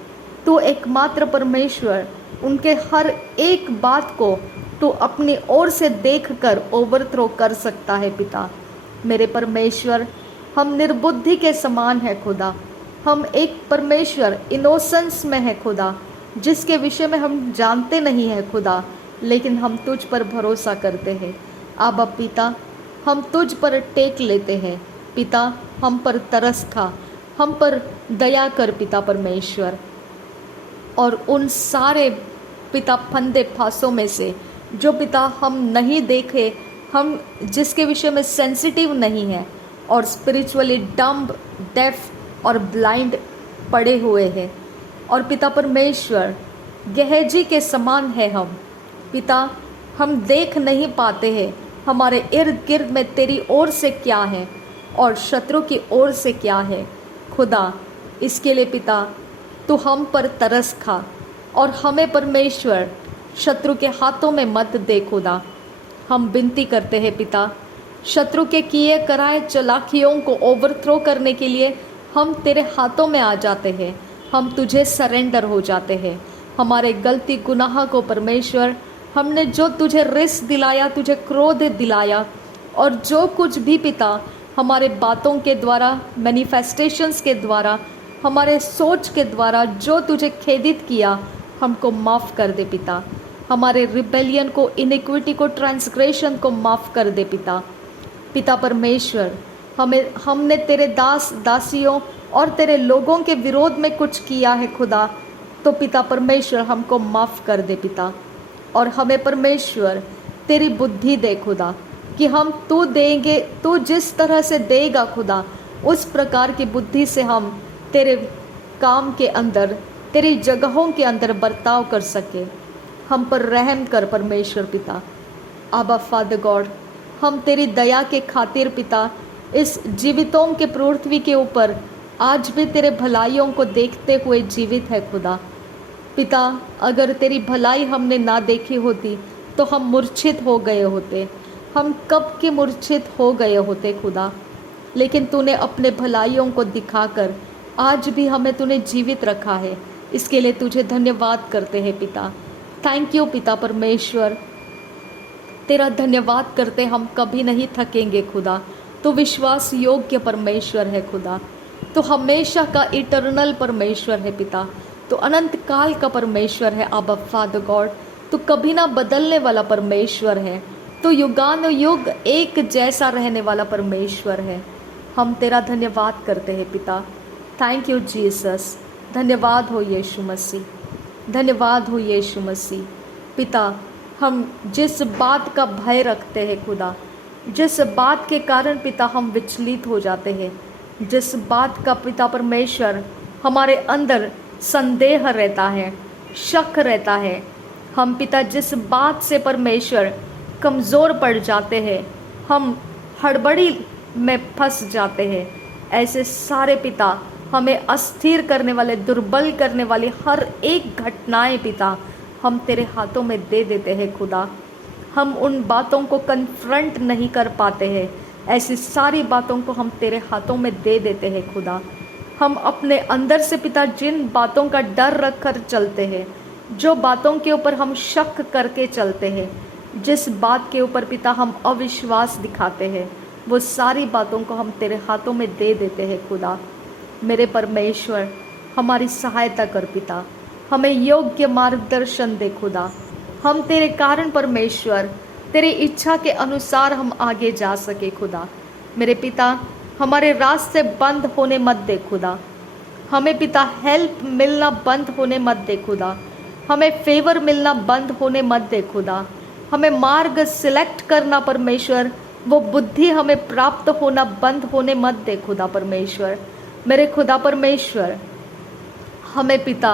तू एकमात्र परमेश्वर उनके हर एक बात को तू अपनी ओर से देखकर ओवरथ्रो कर सकता है पिता। मेरे परमेश्वर, हम निर्बुद्धि के समान है खुदा, हम एक परमेश्वर इनोसेंस में है खुदा, जिसके विषय में हम जानते नहीं हैं खुदा, लेकिन हम तुझ पर भरोसा करते हैं। आबा पिता, हम तुझ पर टेक लेते हैं पिता, हम पर तरस खा, हम पर दया कर पिता परमेश्वर, और उन सारे पिता फंदे फांसों में से जो पिता हम नहीं देखे, हम जिसके विषय में सेंसिटिव नहीं है और स्पिरिचुअली डम्ब, डेफ और ब्लाइंड पड़े हुए हैं, और पिता परमेश्वर गेहजी के समान है हम पिता, हम देख नहीं पाते हैं हमारे इर्द गिर्द में तेरी ओर से क्या है और शत्रु की ओर से क्या है खुदा। इसके लिए पिता तू हम पर तरस खा और हमें परमेश्वर शत्रु के हाथों में मत दे खुदा। हम विनती करते हैं पिता, शत्रु के किए कराए चालाकियों को ओवरथ्रो करने के लिए हम तेरे हाथों में आ जाते हैं, हम तुझे सरेंडर हो जाते हैं। हमारे गलती गुनाह को परमेश्वर, हमने जो तुझे रिस दिलाया, तुझे क्रोध दिलाया, और जो कुछ भी पिता हमारे बातों के द्वारा, मैनिफेस्टेशंस के द्वारा, हमारे सोच के द्वारा जो तुझे खेदित किया, हमको माफ़ कर दे पिता। हमारे रिबेलियन को, इनिक्विटी को, ट्रांसग्रेशन को माफ़ कर दे पिता। पिता परमेश्वर, हमने तेरे दास दासियों और तेरे लोगों के विरोध में कुछ किया है खुदा, तो पिता परमेश्वर हमको माफ़ कर दे पिता, और हमें परमेश्वर तेरी बुद्धि दे खुदा, कि हम तू देंगे, तू जिस तरह से देगा खुदा, उस प्रकार की बुद्धि से हम तेरे काम के अंदर, तेरी जगहों के अंदर बर्ताव कर सके। हम पर रहम कर परमेश्वर पिता। आबा फादर गॉड, हम तेरी दया के खातिर पिता इस जीवितों के पृथ्वी के ऊपर आज भी तेरे भलाइयों को देखते हुए जीवित है खुदा। पिता, अगर तेरी भलाई हमने ना देखी होती तो हम मूर्छित हो गए होते, हम कब के मूर्छित हो गए होते खुदा, लेकिन तूने अपने भलाइयों को दिखाकर आज भी हमें तूने जीवित रखा है। इसके लिए तुझे धन्यवाद करते हैं पिता। थैंक यू पिता परमेश्वर, तेरा धन्यवाद करते हम कभी नहीं थकेंगे खुदा। तो विश्वास योग्य परमेश्वर है खुदा, तो हमेशा का इटर्नल परमेश्वर है पिता, तो अनंत काल का परमेश्वर है आबा फादर गॉड, तो कभी ना बदलने वाला परमेश्वर है, तो युगानुयुग एक जैसा रहने वाला परमेश्वर है। हम तेरा धन्यवाद करते हैं पिता। Thank you Jesus. धन्यवाद हो यीशु मसीह, धन्यवाद हो यीशु मसीह। पिता, हम जिस बात का भय रखते हैं खुदा, जिस बात के कारण पिता हम विचलित हो जाते हैं, जिस बात का पिता परमेश्वर हमारे अंदर संदेह रहता है, शक रहता है, हम पिता जिस बात से परमेश्वर कमज़ोर पड़ जाते हैं, हम हड़बड़ी में फंस जाते हैं, ऐसे सारे पिता हमें अस्थिर करने वाले, दुर्बल करने वाली हर एक घटनाएं पिता हम तेरे हाथों में दे देते हैं खुदा। हम उन बातों को कन्फ्रंट नहीं कर पाते हैं, ऐसी सारी बातों को हम तेरे हाथों में दे देते हैं खुदा। हम अपने अंदर से पिता जिन बातों का डर रख कर चलते हैं, जो बातों के ऊपर हम शक करके चलते हैं, जिस बात के ऊपर पिता हम अविश्वास दिखाते हैं, वो सारी बातों को हम तेरे हाथों में दे देते हैं खुदा। मेरे परमेश्वर हमारी सहायता कर पिता, हमें योग्य मार्गदर्शन दे खुदा। हम तेरे कारण परमेश्वर तेरी इच्छा के अनुसार हम आगे जा सके खुदा। मेरे पिता हमारे रास्ते बंद होने मत दे खुदा। हमें पिता हेल्प मिलना बंद होने मत दे खुदा। हमें फेवर मिलना बंद होने मत दे खुदा। हमें मार्ग सिलेक्ट करना परमेश्वर, वो बुद्धि हमें प्राप्त होना बंद होने मत दे खुदा परमेश्वर। मेरे खुदा परमेश्वर हमें पिता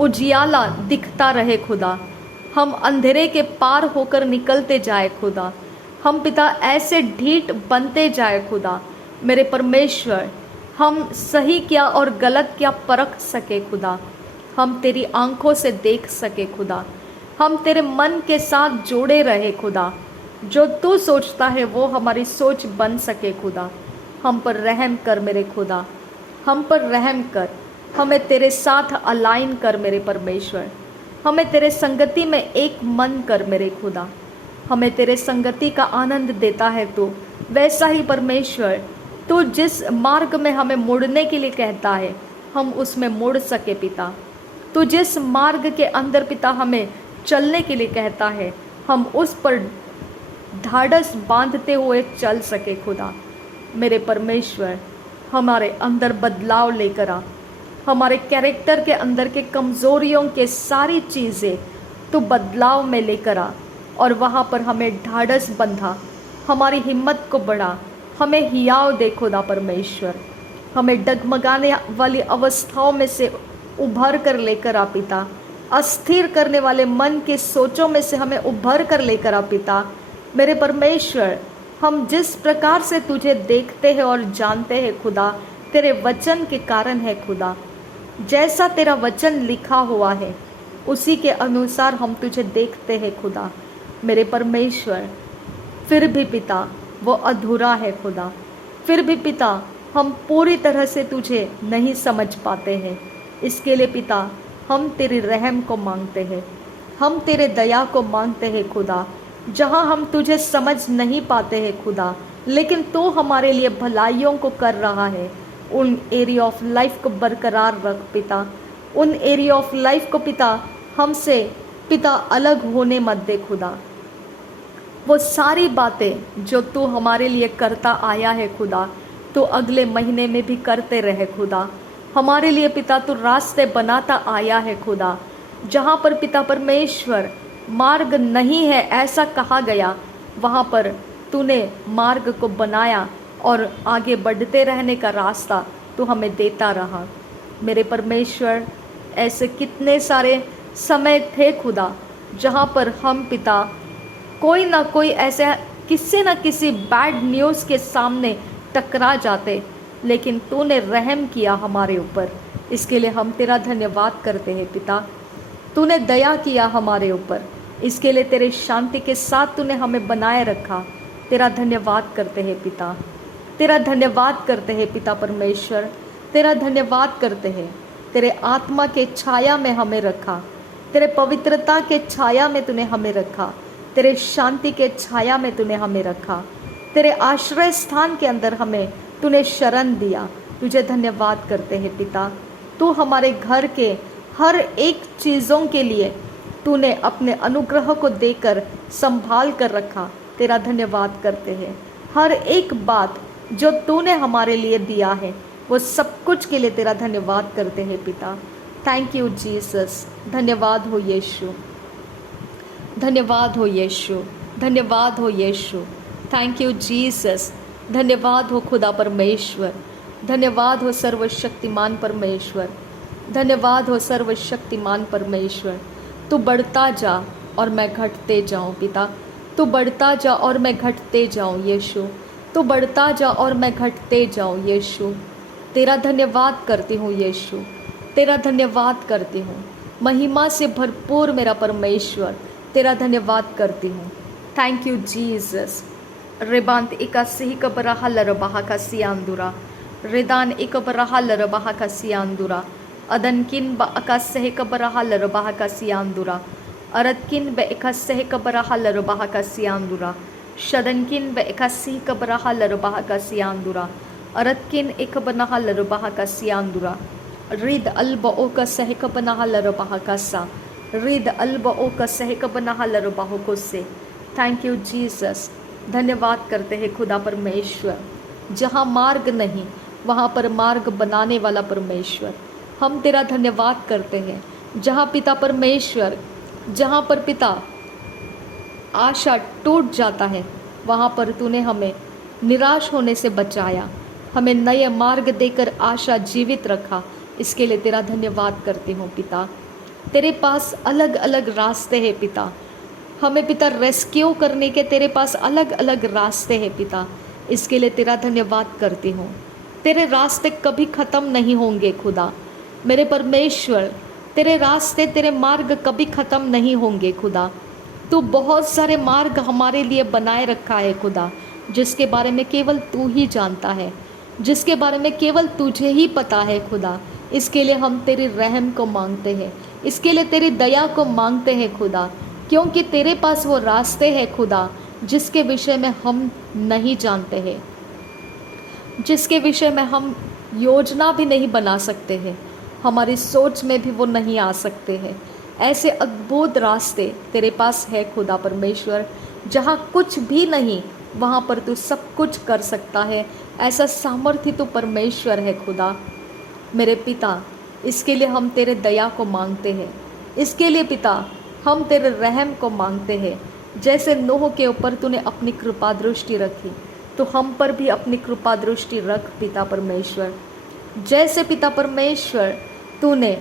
उजियाला दिखता रहे खुदा। हम अंधेरे के पार होकर निकलते जाए खुदा। हम पिता ऐसे ढीठ बनते जाए खुदा। मेरे परमेश्वर हम सही क्या और गलत क्या परख सके खुदा। हम तेरी आंखों से देख सके खुदा। हम तेरे मन के साथ जोड़े रहे खुदा। जो तू सोचता है वो हमारी सोच बन सके खुदा। हम पर रहम कर मेरे खुदा, हम पर रहम कर। हमें तेरे साथ अलाइन कर मेरे परमेश्वर। हमें तेरे संगति में एक मन कर मेरे खुदा। हमें तेरे संगति का आनंद देता है तू, वैसा ही परमेश्वर तू जिस मार्ग में हमें मुड़ने के लिए कहता है, हम उसमें मुड़ सके पिता। तू जिस मार्ग के अंदर पिता हमें चलने के लिए कहता है, हम उस पर ढाढ़स बांधते हुए चल सके खुदा। मेरे परमेश्वर हमारे अंदर बदलाव लेकर आ। हमारे कैरेक्टर के अंदर के कमज़ोरियों के सारी चीज़ें तो बदलाव में लेकर आ और वहाँ पर हमें ढाढ़स बंधा, हमारी हिम्मत को बढ़ा, हमें हियाव दे खुदा परमेश्वर। हमें डगमगाने वाली अवस्थाओं में से उभर कर लेकर आ पिता। अस्थिर करने वाले मन के सोचों में से हमें उभर कर लेकर आ पिता। मेरे परमेश्वर हम जिस प्रकार से तुझे देखते हैं और जानते हैं खुदा, तेरे वचन के कारण है खुदा। जैसा तेरा वचन लिखा हुआ है उसी के अनुसार हम तुझे देखते हैं खुदा। मेरे परमेश्वर फिर भी पिता वो अधूरा है खुदा। फिर भी पिता हम पूरी तरह से तुझे नहीं समझ पाते हैं। इसके लिए पिता हम तेरी रहम को मांगते हैं, हम तेरे दया को मांगते हैं खुदा। जहाँ हम तुझे समझ नहीं पाते हैं खुदा, लेकिन तू हमारे लिए भलाइयों को कर रहा है, उन एरिया ऑफ लाइफ को बरकरार रख पिता। उन एरिया ऑफ लाइफ को पिता हमसे पिता अलग होने मत दे खुदा। वो सारी बातें जो तू हमारे लिए करता आया है खुदा, तो अगले महीने में भी करते रहे खुदा। हमारे लिए पिता तू रास्ते बनाता आया है खुदा। जहाँ पर पिता परमेश्वर मार्ग नहीं है ऐसा कहा गया, वहाँ पर तूने मार्ग को बनाया और आगे बढ़ते रहने का रास्ता तू हमें देता रहा। मेरे परमेश्वर ऐसे कितने सारे समय थे खुदा जहाँ पर हम पिता कोई ना कोई ऐसे किसी न किसी बैड न्यूज़ के सामने टकरा जाते, लेकिन तूने रहम किया हमारे ऊपर। इसके लिए हम तेरा धन्यवाद करते हैं पिता। तूने दया किया हमारे ऊपर, इसके लिए तेरे शांति के साथ तूने हमें बनाए रखा। तेरा धन्यवाद करते हैं पिता, तेरा धन्यवाद करते हैं पिता परमेश्वर, तेरा धन्यवाद करते हैं। तेरे आत्मा के छाया में हमें रखा, तेरे पवित्रता के छाया में तूने हमें रखा, तेरे शांति के छाया में तूने हमें रखा, तेरे आश्रय स्थान के अंदर हमें तूने शरण दिया। तुझे धन्यवाद करते हैं पिता। तू हमारे घर के हर एक चीज़ों के लिए तूने अपने अनुग्रह को देकर संभाल कर रखा। तेरा धन्यवाद करते हैं। हर एक बात जो तूने हमारे लिए दिया है वो सब कुछ के लिए तेरा धन्यवाद करते हैं पिता। Thank you Jesus. धन्यवाद हो यीशु, धन्यवाद हो यीशु, धन्यवाद हो यीशु। Thank you Jesus. धन्यवाद हो खुदा परमेश्वर। धन्यवाद हो सर्वशक्तिमान परमेश्वर, धन्यवाद हो सर्वशक्तिमान परमेश्वर। तू बढ़ता जा और मैं घटते जाऊं पिता, तू बढ़ता जा और मैं घटते जाऊं यीशु, तू बढ़ता जा और मैं घटते जाऊं यीशु। तेरा धन्यवाद करती हूँ यीशु, तेरा धन्यवाद करती हूँ। महिमा से भरपूर मेरा परमेश्वर, तेरा धन्यवाद करती हूँ। Thank you Jesus. रिबांत इकासी कबरहा लरबाहा का सियांदुरा, रिदान इकबरहा लरबाहा का सियांदुरा, अदनकिन ब अकासह कबरहा लरबाहा का सियांदुरा, अरदकिन ब इकासह कबरहा लरबाहा का सियांदुरा, शदनकिन ब इकासी कबरहा लरबाहा का सियांदुरा, अरदकिन इकबनहा लरबाहा का सियांदुरा, रिद अलबओ का सहकबनहा लरबाहा का सा, रिद अलबओ का सहकबनहा लरबाहो को से। Thank you Jesus. धन्यवाद करते हैं खुदा परमेश्वर। जहाँ मार्ग नहीं वहाँ पर मार्ग बनाने वाला परमेश्वर, हम तेरा धन्यवाद करते हैं। जहाँ पिता परमेश्वर, जहाँ पर पिता आशा टूट जाता है वहाँ पर तूने हमें निराश होने से बचाया, हमें नए मार्ग देकर आशा जीवित रखा। इसके लिए तेरा धन्यवाद करती हूँ पिता। तेरे पास अलग अलग रास्ते हैं पिता, हमें पिता रेस्क्यू करने के तेरे पास अलग अलग रास्ते हैं पिता। इसके लिए तेरा धन्यवाद करती हूँ। तेरे रास्ते कभी ख़त्म नहीं होंगे खुदा मेरे परमेश्वर, तेरे रास्ते तेरे मार्ग कभी ख़त्म नहीं होंगे खुदा। तू बहुत सारे मार्ग हमारे लिए बनाए रखा है खुदा, जिसके बारे में केवल तू ही जानता है, जिसके बारे में केवल तुझे ही पता है खुदा। इसके लिए हम तेरी रहम को मांगते हैं, इसके लिए तेरी दया को मांगते हैं खुदा, क्योंकि तेरे पास वो रास्ते हैं खुदा जिसके विषय में हम नहीं जानते हैं, जिसके विषय में हम योजना भी नहीं बना सकते हैं, हमारी सोच में भी वो नहीं आ सकते हैं। ऐसे अद्भुत रास्ते तेरे पास है खुदा परमेश्वर। जहाँ कुछ भी नहीं वहाँ पर तू सब कुछ कर सकता है, ऐसा सामर्थ्य तू परमेश्वर है खुदा मेरे पिता। इसके लिए हम तेरे दया को मांगते हैं, इसके लिए पिता हम तेरे रहम को मांगते हैं। जैसे नूह के ऊपर तूने अपनी कृपा दृष्टि रखी, तो हम पर भी अपनी कृपा दृष्टि रख पिता परमेश्वर। जैसे पिता परमेश्वर तूने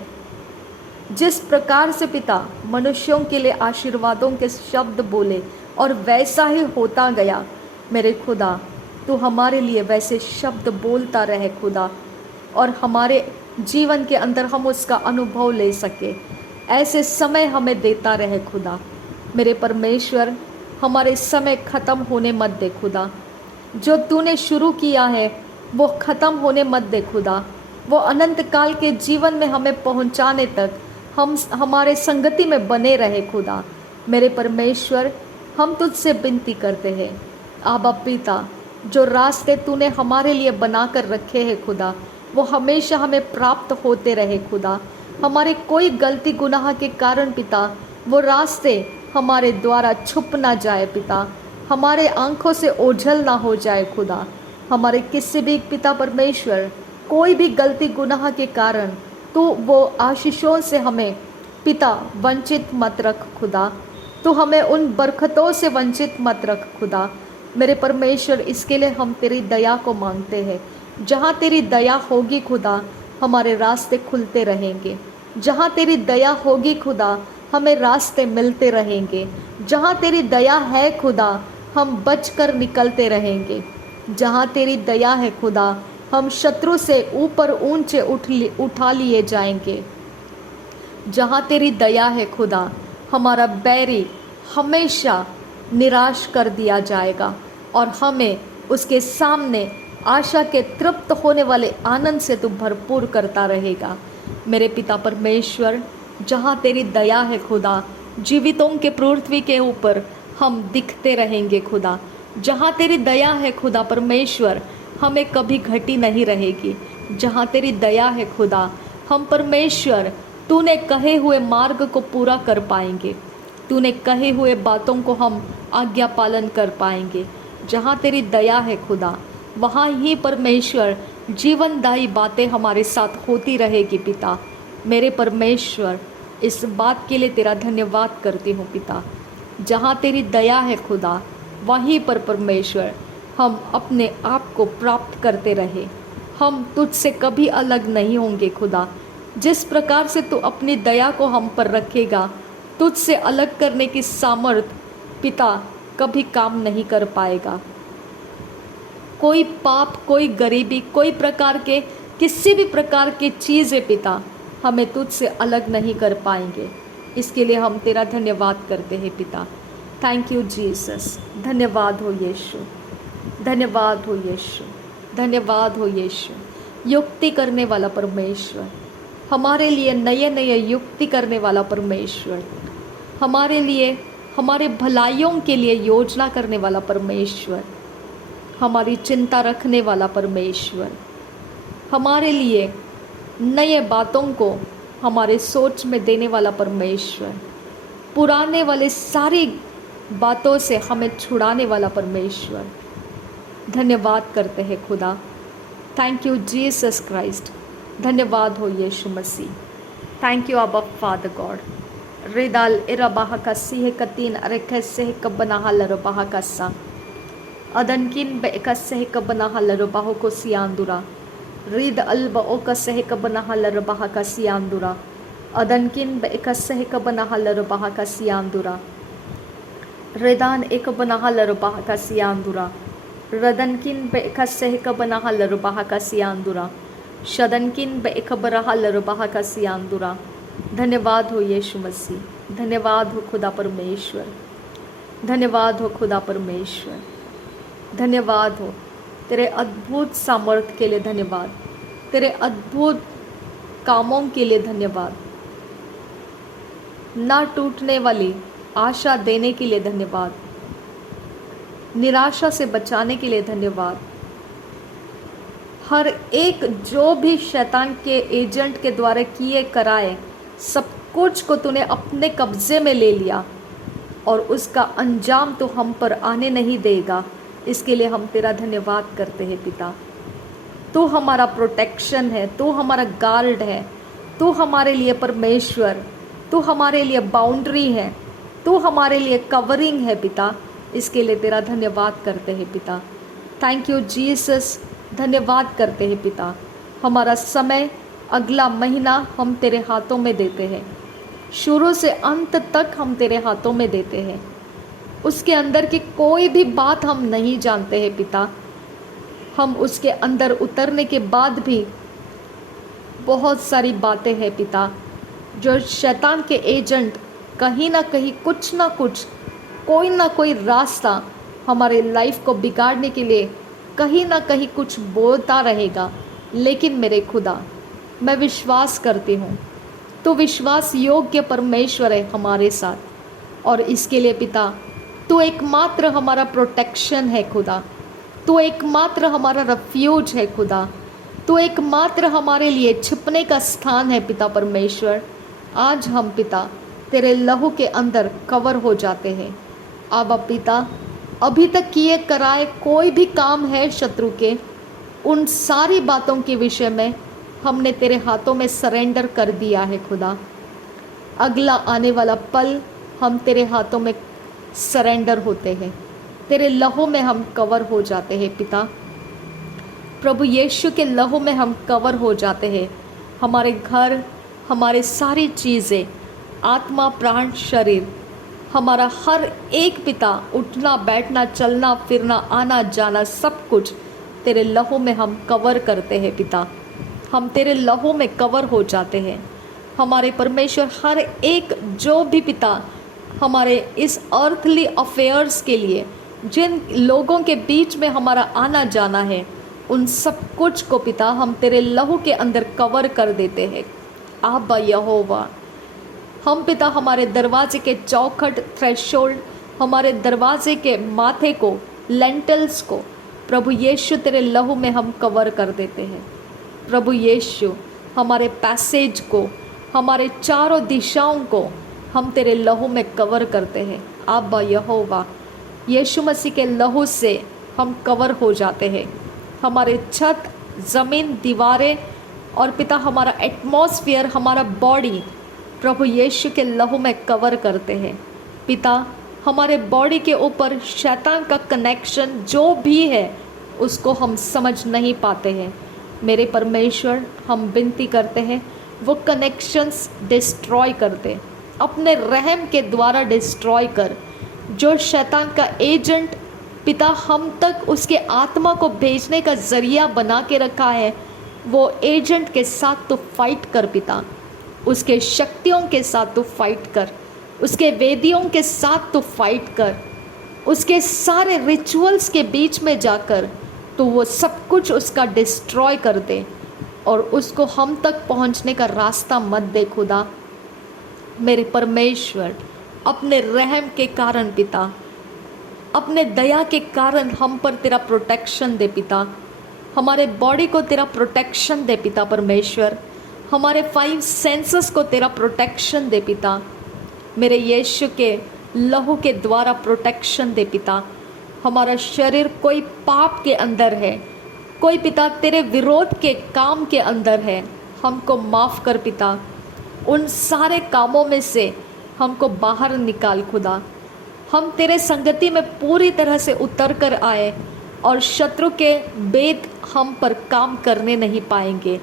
जिस प्रकार से पिता मनुष्यों के लिए आशीर्वादों के शब्द बोले और वैसा ही होता गया मेरे खुदा, तू हमारे लिए वैसे शब्द बोलता रहे खुदा, और हमारे जीवन के अंदर हम उसका अनुभव ले सके। ऐसे समय हमें देता रहे खुदा मेरे परमेश्वर। हमारे समय ख़त्म होने मत दे खुदा, जो तूने शुरू किया है वो ख़त्म होने मत दे खुदा। वो अनंत काल के जीवन में हमें पहुंचाने तक हम हमारे संगति में बने रहे खुदा मेरे परमेश्वर। हम तुझसे विनती करते हैं आबा पिता, जो रास्ते तूने हमारे लिए बना कर रखे हैं खुदा, वो हमेशा हमें प्राप्त होते रहे खुदा। हमारे कोई गलती गुनाह के कारण पिता वो रास्ते हमारे द्वारा छुप ना जाए पिता, हमारे आंखों से ओझल ना हो जाए खुदा। हमारे किसी भी पिता परमेश्वर कोई भी गलती गुनाह के कारण तो वो आशीषों से हमें पिता वंचित मत रख खुदा, तो हमें उन बरकतों से वंचित मत रख खुदा मेरे परमेश्वर। इसके लिए हम तेरी दया को मांगते हैं। जहाँ तेरी दया होगी खुदा हमारे रास्ते खुलते रहेंगे, जहाँ तेरी दया होगी खुदा हमें रास्ते मिलते रहेंगे, जहाँ तेरी दया है खुदा हम बचकर निकलते रहेंगे, जहाँ तेरी दया है खुदा हम शत्रु से ऊपर ऊंचे उठा लिए जाएंगे, जहाँ तेरी दया है खुदा हमारा बैरी हमेशा निराश कर दिया जाएगा और हमें उसके सामने आशा के तृप्त होने वाले आनंद से तू भरपूर करता रहेगा मेरे पिता परमेश्वर। जहाँ तेरी दया है खुदा जीवितों के पृथ्वी के ऊपर हम दिखते रहेंगे खुदा। जहाँ तेरी दया है खुदा परमेश्वर हमें कभी घटी नहीं रहेगी। जहाँ तेरी दया है खुदा हम परमेश्वर तूने कहे हुए मार्ग को पूरा कर पाएंगे, तूने कहे हुए बातों को हम आज्ञा पालन कर पाएंगे। जहाँ तेरी दया है खुदा वहाँ ही परमेश्वर जीवनदायी बातें हमारे साथ होती रहेगी पिता मेरे परमेश्वर। इस बात के लिए तेरा धन्यवाद करती हूँ पिता। जहाँ तेरी दया है खुदा वहीं पर परमेश्वर हम अपने आप को प्राप्त करते रहे, हम तुझसे कभी अलग नहीं होंगे खुदा। जिस प्रकार से तू अपनी दया को हम पर रखेगा, तुझसे अलग करने की सामर्थ पिता कभी काम नहीं कर पाएगा। कोई पाप, कोई गरीबी, कोई प्रकार के किसी भी प्रकार की चीज़ें पिता हमें तुझसे अलग नहीं कर पाएंगे। इसके लिए हम तेरा धन्यवाद करते हैं पिता। Thank you Jesus. धन्यवाद हो यीशु, धन्यवाद हो यीशु, धन्यवाद हो यीशु। युक्ति करने वाला परमेश्वर, हमारे लिए नए नए युक्ति करने वाला परमेश्वर, हमारे लिए, हमारे भलाइयों के लिए योजना करने वाला परमेश्वर, हमारी चिंता रखने वाला परमेश्वर, हमारे लिए नए बातों को हमारे सोच में देने वाला परमेश्वर, पुराने वाले सारी बातों से हमें छुड़ाने वाला परमेश्वर, धन्यवाद करते हैं खुदा। Thank you Jesus Christ. धन्यवाद हो यीशु मसीह। थैंक यू अबा फादर गॉड। रिदाल इराबाह का सिह कतीन अरेखसे कबना लरबाह का सा अदनकिन बेकसे कबना लरबाह को सियांदुरा रिद अल्ब ओ कसे कबना लरबाह का सियांदुरा अदनकिन बेकसे कबना लरबाह का सियांदुरा रेदान एक बना लरबाह का सियांदुरा रदनकिन बेकसे कबना लरबाह का सियांदुरा शदनकिन बेकबरहा लरबाह का सियांदुरा। धन्यवाद हो यीशु मसीह। धन्यवाद हो खुदा परमेश्वर। धन्यवाद हो खुदा परमेश्वर। धन्यवाद हो तेरे अद्भुत सामर्थ्य के लिए। धन्यवाद तेरे अद्भुत कामों के लिए। धन्यवाद ना टूटने वाली आशा देने के लिए। धन्यवाद निराशा से बचाने के लिए। धन्यवाद हर एक जो भी शैतान के एजेंट के द्वारा किए कराए सब कुछ को तूने अपने कब्जे में ले लिया और उसका अंजाम तो हम पर आने नहीं देगा। इसके लिए हम तेरा धन्यवाद करते हैं पिता। तू हमारा प्रोटेक्शन है, तू हमारा गार्ड है, तू हमारे लिए परमेश्वर, तू हमारे लिए बाउंड्री है, तू हमारे लिए कवरिंग है पिता। इसके लिए तेरा धन्यवाद करते हैं पिता। Thank you Jesus. धन्यवाद करते हैं पिता। हमारा समय, अगला महीना हम तेरे हाथों में देते हैं। शुरू से अंत तक हम तेरे हाथों में देते हैं। उसके अंदर की कोई भी बात हम नहीं जानते हैं पिता। हम उसके अंदर उतरने के बाद भी बहुत सारी बातें हैं पिता, जो शैतान के एजेंट कहीं ना कहीं कुछ ना कुछ, कोई ना कोई रास्ता हमारे लाइफ को बिगाड़ने के लिए कहीं ना कहीं कुछ बोलता रहेगा। लेकिन मेरे खुदा, मैं विश्वास करती हूँ तो विश्वास योग्य परमेश्वर है हमारे साथ। और इसके लिए पिता तू एकमात्र हमारा प्रोटेक्शन है खुदा, तू एकमात्र हमारा रेफ्यूज है खुदा, तू एकमात्र हमारे लिए छिपने का स्थान है पिता परमेश्वर। आज हम पिता तेरे लहू के अंदर कवर हो जाते हैं। आबा पिता, अभी तक किए कराए कोई भी काम है शत्रु के, उन सारी बातों के विषय में हमने तेरे हाथों में सरेंडर कर दिया है खुदा। अगला आने वाला पल हम तेरे हाथों में सरेंडर होते हैं, तेरे लहू में हम कवर हो जाते हैं पिता। प्रभु यीशु के लहू में हम कवर हो जाते हैं। हमारे घर, हमारे सारी चीज़ें, आत्मा, प्राण, शरीर, हमारा हर एक पिता, उठना बैठना, चलना फिरना, आना जाना, सब कुछ तेरे लहू में हम कवर करते हैं पिता। हम तेरे लहू में कवर हो जाते हैं। हमारे परमेश्वर, हर एक जो भी पिता हमारे इस अर्थली अफेयर्स के लिए जिन लोगों के बीच में हमारा आना जाना है, उन सब कुछ को पिता हम तेरे लहू के अंदर कवर कर देते हैं। आबा यहोवा, हम पिता हमारे दरवाजे के चौखट, थ्रेशोल्ड, हमारे दरवाजे के माथे को, लेंटल्स को प्रभु यीशु तेरे लहू में हम कवर कर देते हैं। प्रभु यीशु, हमारे पैसेज को, हमारे चारों दिशाओं को हम तेरे लहू में कवर करते हैं। आबा यहोवा, यीशु मसीह के लहू से हम कवर हो जाते हैं। हमारे छत, ज़मीन, दीवारें और पिता हमारा एटमॉस्फेयर, हमारा बॉडी प्रभु यीशु के लहू में कवर करते हैं। पिता, हमारे बॉडी के ऊपर शैतान का कनेक्शन जो भी है उसको हम समझ नहीं पाते हैं। मेरे परमेश्वर, हम विनती करते हैं वो कनेक्शंस डिस्ट्रॉय कर दे, अपने रहम के द्वारा डिस्ट्रॉय कर। जो शैतान का एजेंट पिता हम तक उसके आत्मा को भेजने का ज़रिया बना के रखा है, वो एजेंट के साथ तो फाइट कर पिता, उसके शक्तियों के साथ तो फाइट कर, उसके वेदियों के साथ तो फाइट कर, उसके सारे रिचुअल्स के बीच में जाकर तो वो सब कुछ उसका डिस्ट्रॉय कर दे और उसको हम तक पहुंचने का रास्ता मत दे खुदा। मेरे परमेश्वर, अपने रहम के कारण पिता, अपने दया के कारण हम पर तेरा प्रोटेक्शन दे पिता, हमारे बॉडी को तेरा प्रोटेक्शन दे पिता परमेश्वर, हमारे 5 सेंसेस को तेरा प्रोटेक्शन दे पिता, मेरे यीशु के लहू के द्वारा प्रोटेक्शन दे पिता। हमारा शरीर कोई पाप के अंदर है, कोई पिता तेरे विरोध के काम के अंदर है, हमको माफ़ कर पिता, उन सारे कामों में से हमको बाहर निकाल खुदा। हम तेरे संगति में पूरी तरह से उतर कर आए और शत्रु के बेद हम पर काम करने नहीं पाएंगे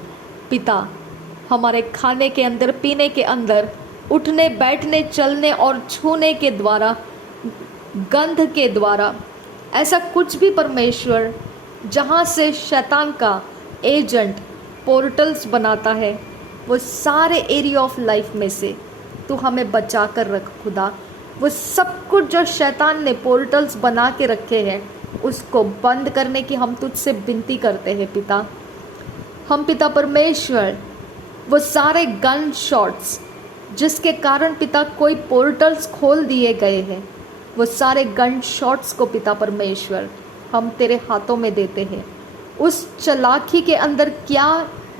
पिता। हमारे खाने के अंदर, पीने के अंदर, उठने बैठने चलने और छूने के द्वारा, गंध के द्वारा, ऐसा कुछ भी परमेश्वर जहाँ से शैतान का एजेंट पोर्टल्स बनाता है, वो सारे एरिया ऑफ लाइफ में से तू हमें बचा कर रख खुदा। वो सब कुछ जो शैतान ने पोर्टल्स बना के रखे हैं उसको बंद करने की हम तुझसे विनती करते हैं पिता। हम पिता परमेश्वर, वो सारे गन शॉट्स जिसके कारण पिता कोई पोर्टल्स खोल दिए गए हैं, वो सारे गन शॉट्स को पिता परमेश्वर हम तेरे हाथों में देते हैं। उस चालाकी के अंदर क्या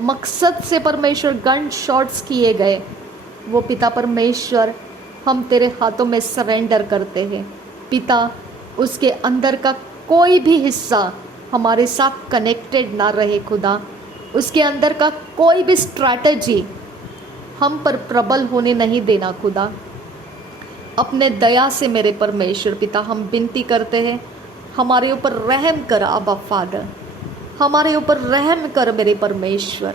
मकसद से परमेश्वर गन शॉट्स किए गए, वो पिता परमेश्वर हम तेरे हाथों में सरेंडर करते हैं पिता। उसके अंदर का कोई भी हिस्सा हमारे साथ कनेक्टेड ना रहे खुदा, उसके अंदर का कोई भी स्ट्रैटेजी हम पर प्रबल होने नहीं देना खुदा। अपने दया से मेरे परमेश्वर पिता हम विनती करते हैं, हमारे ऊपर रहम कर अब्बा फादर, हमारे ऊपर रहम कर मेरे परमेश्वर।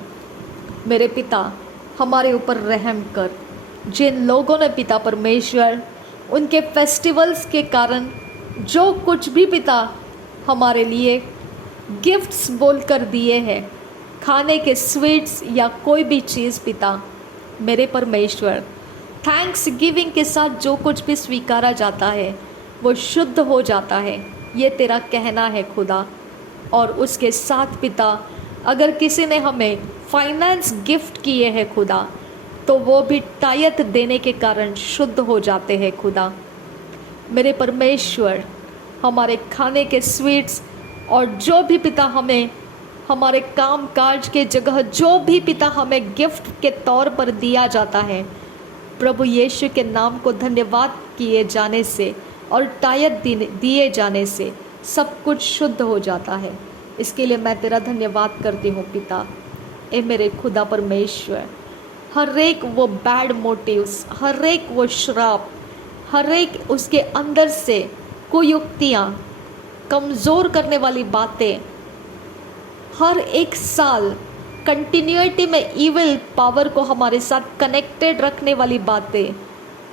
मेरे पिता, हमारे ऊपर रहम कर। जिन लोगों ने पिता परमेश्वर उनके फेस्टिवल्स के कारण जो कुछ भी पिता हमारे लिए गिफ्ट्स बोल कर दिए हैं, खाने के स्वीट्स या कोई भी चीज़ पिता मेरे परमेश्वर, थैंक्स गिविंग के साथ जो कुछ भी स्वीकारा जाता है वो शुद्ध हो जाता है, ये तेरा कहना है खुदा। और उसके साथ पिता, अगर किसी ने हमें फाइनेंस गिफ्ट किए हैं खुदा, तो वो भी टायत देने के कारण शुद्ध हो जाते हैं खुदा। मेरे परमेश्वर, हमारे खाने के स्वीट्स और जो भी पिता हमें हमारे काम काज के जगह जो भी पिता हमें गिफ्ट के तौर पर दिया जाता है, प्रभु यीशु के नाम को धन्यवाद किए जाने से और टायत दिए जाने से सब कुछ शुद्ध हो जाता है। इसके लिए मैं तेरा धन्यवाद करती हूँ पिता। ए मेरे खुदा परमेश्वर, हर एक वो बैड मोटिव्स, हर एक वो श्राप, हर एक उसके अंदर से कुयुक्तियाँ, कमज़ोर करने वाली बातें, हर एक साल कंटिन्यूटी में इविल पावर को हमारे साथ कनेक्टेड रखने वाली बातें,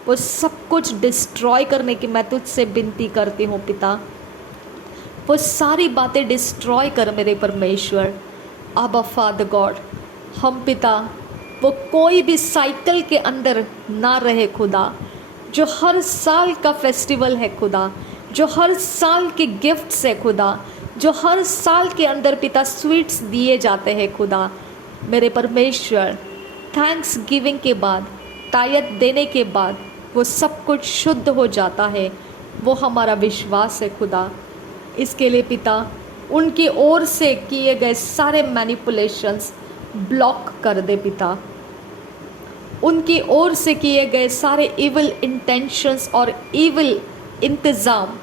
वो सब कुछ डिस्ट्रॉय करने की मैं तुझसे विनती करती हूँ पिता। वो सारी बातें डिस्ट्रॉय कर मेरे परमेश्वर। अब्बा फादर गॉड, हम पिता वो कोई भी साइकिल के अंदर ना रहे खुदा, जो हर साल का फेस्टिवल है खुदा, जो हर साल के गिफ्ट्स है खुदा, जो हर साल के अंदर पिता स्वीट्स दिए जाते हैं खुदा। मेरे परमेश्वर, थैंक्स गिविंग के बाद, टायत देने के बाद वो सब कुछ शुद्ध हो जाता है, वो हमारा विश्वास है खुदा। इसके लिए पिता, उनकी ओर से किए गए सारे मैनिपुलेशंस ब्लॉक कर दे पिता, उनकी ओर से किए गए सारे इविल इंटेंशंस और इविल इंतज़ाम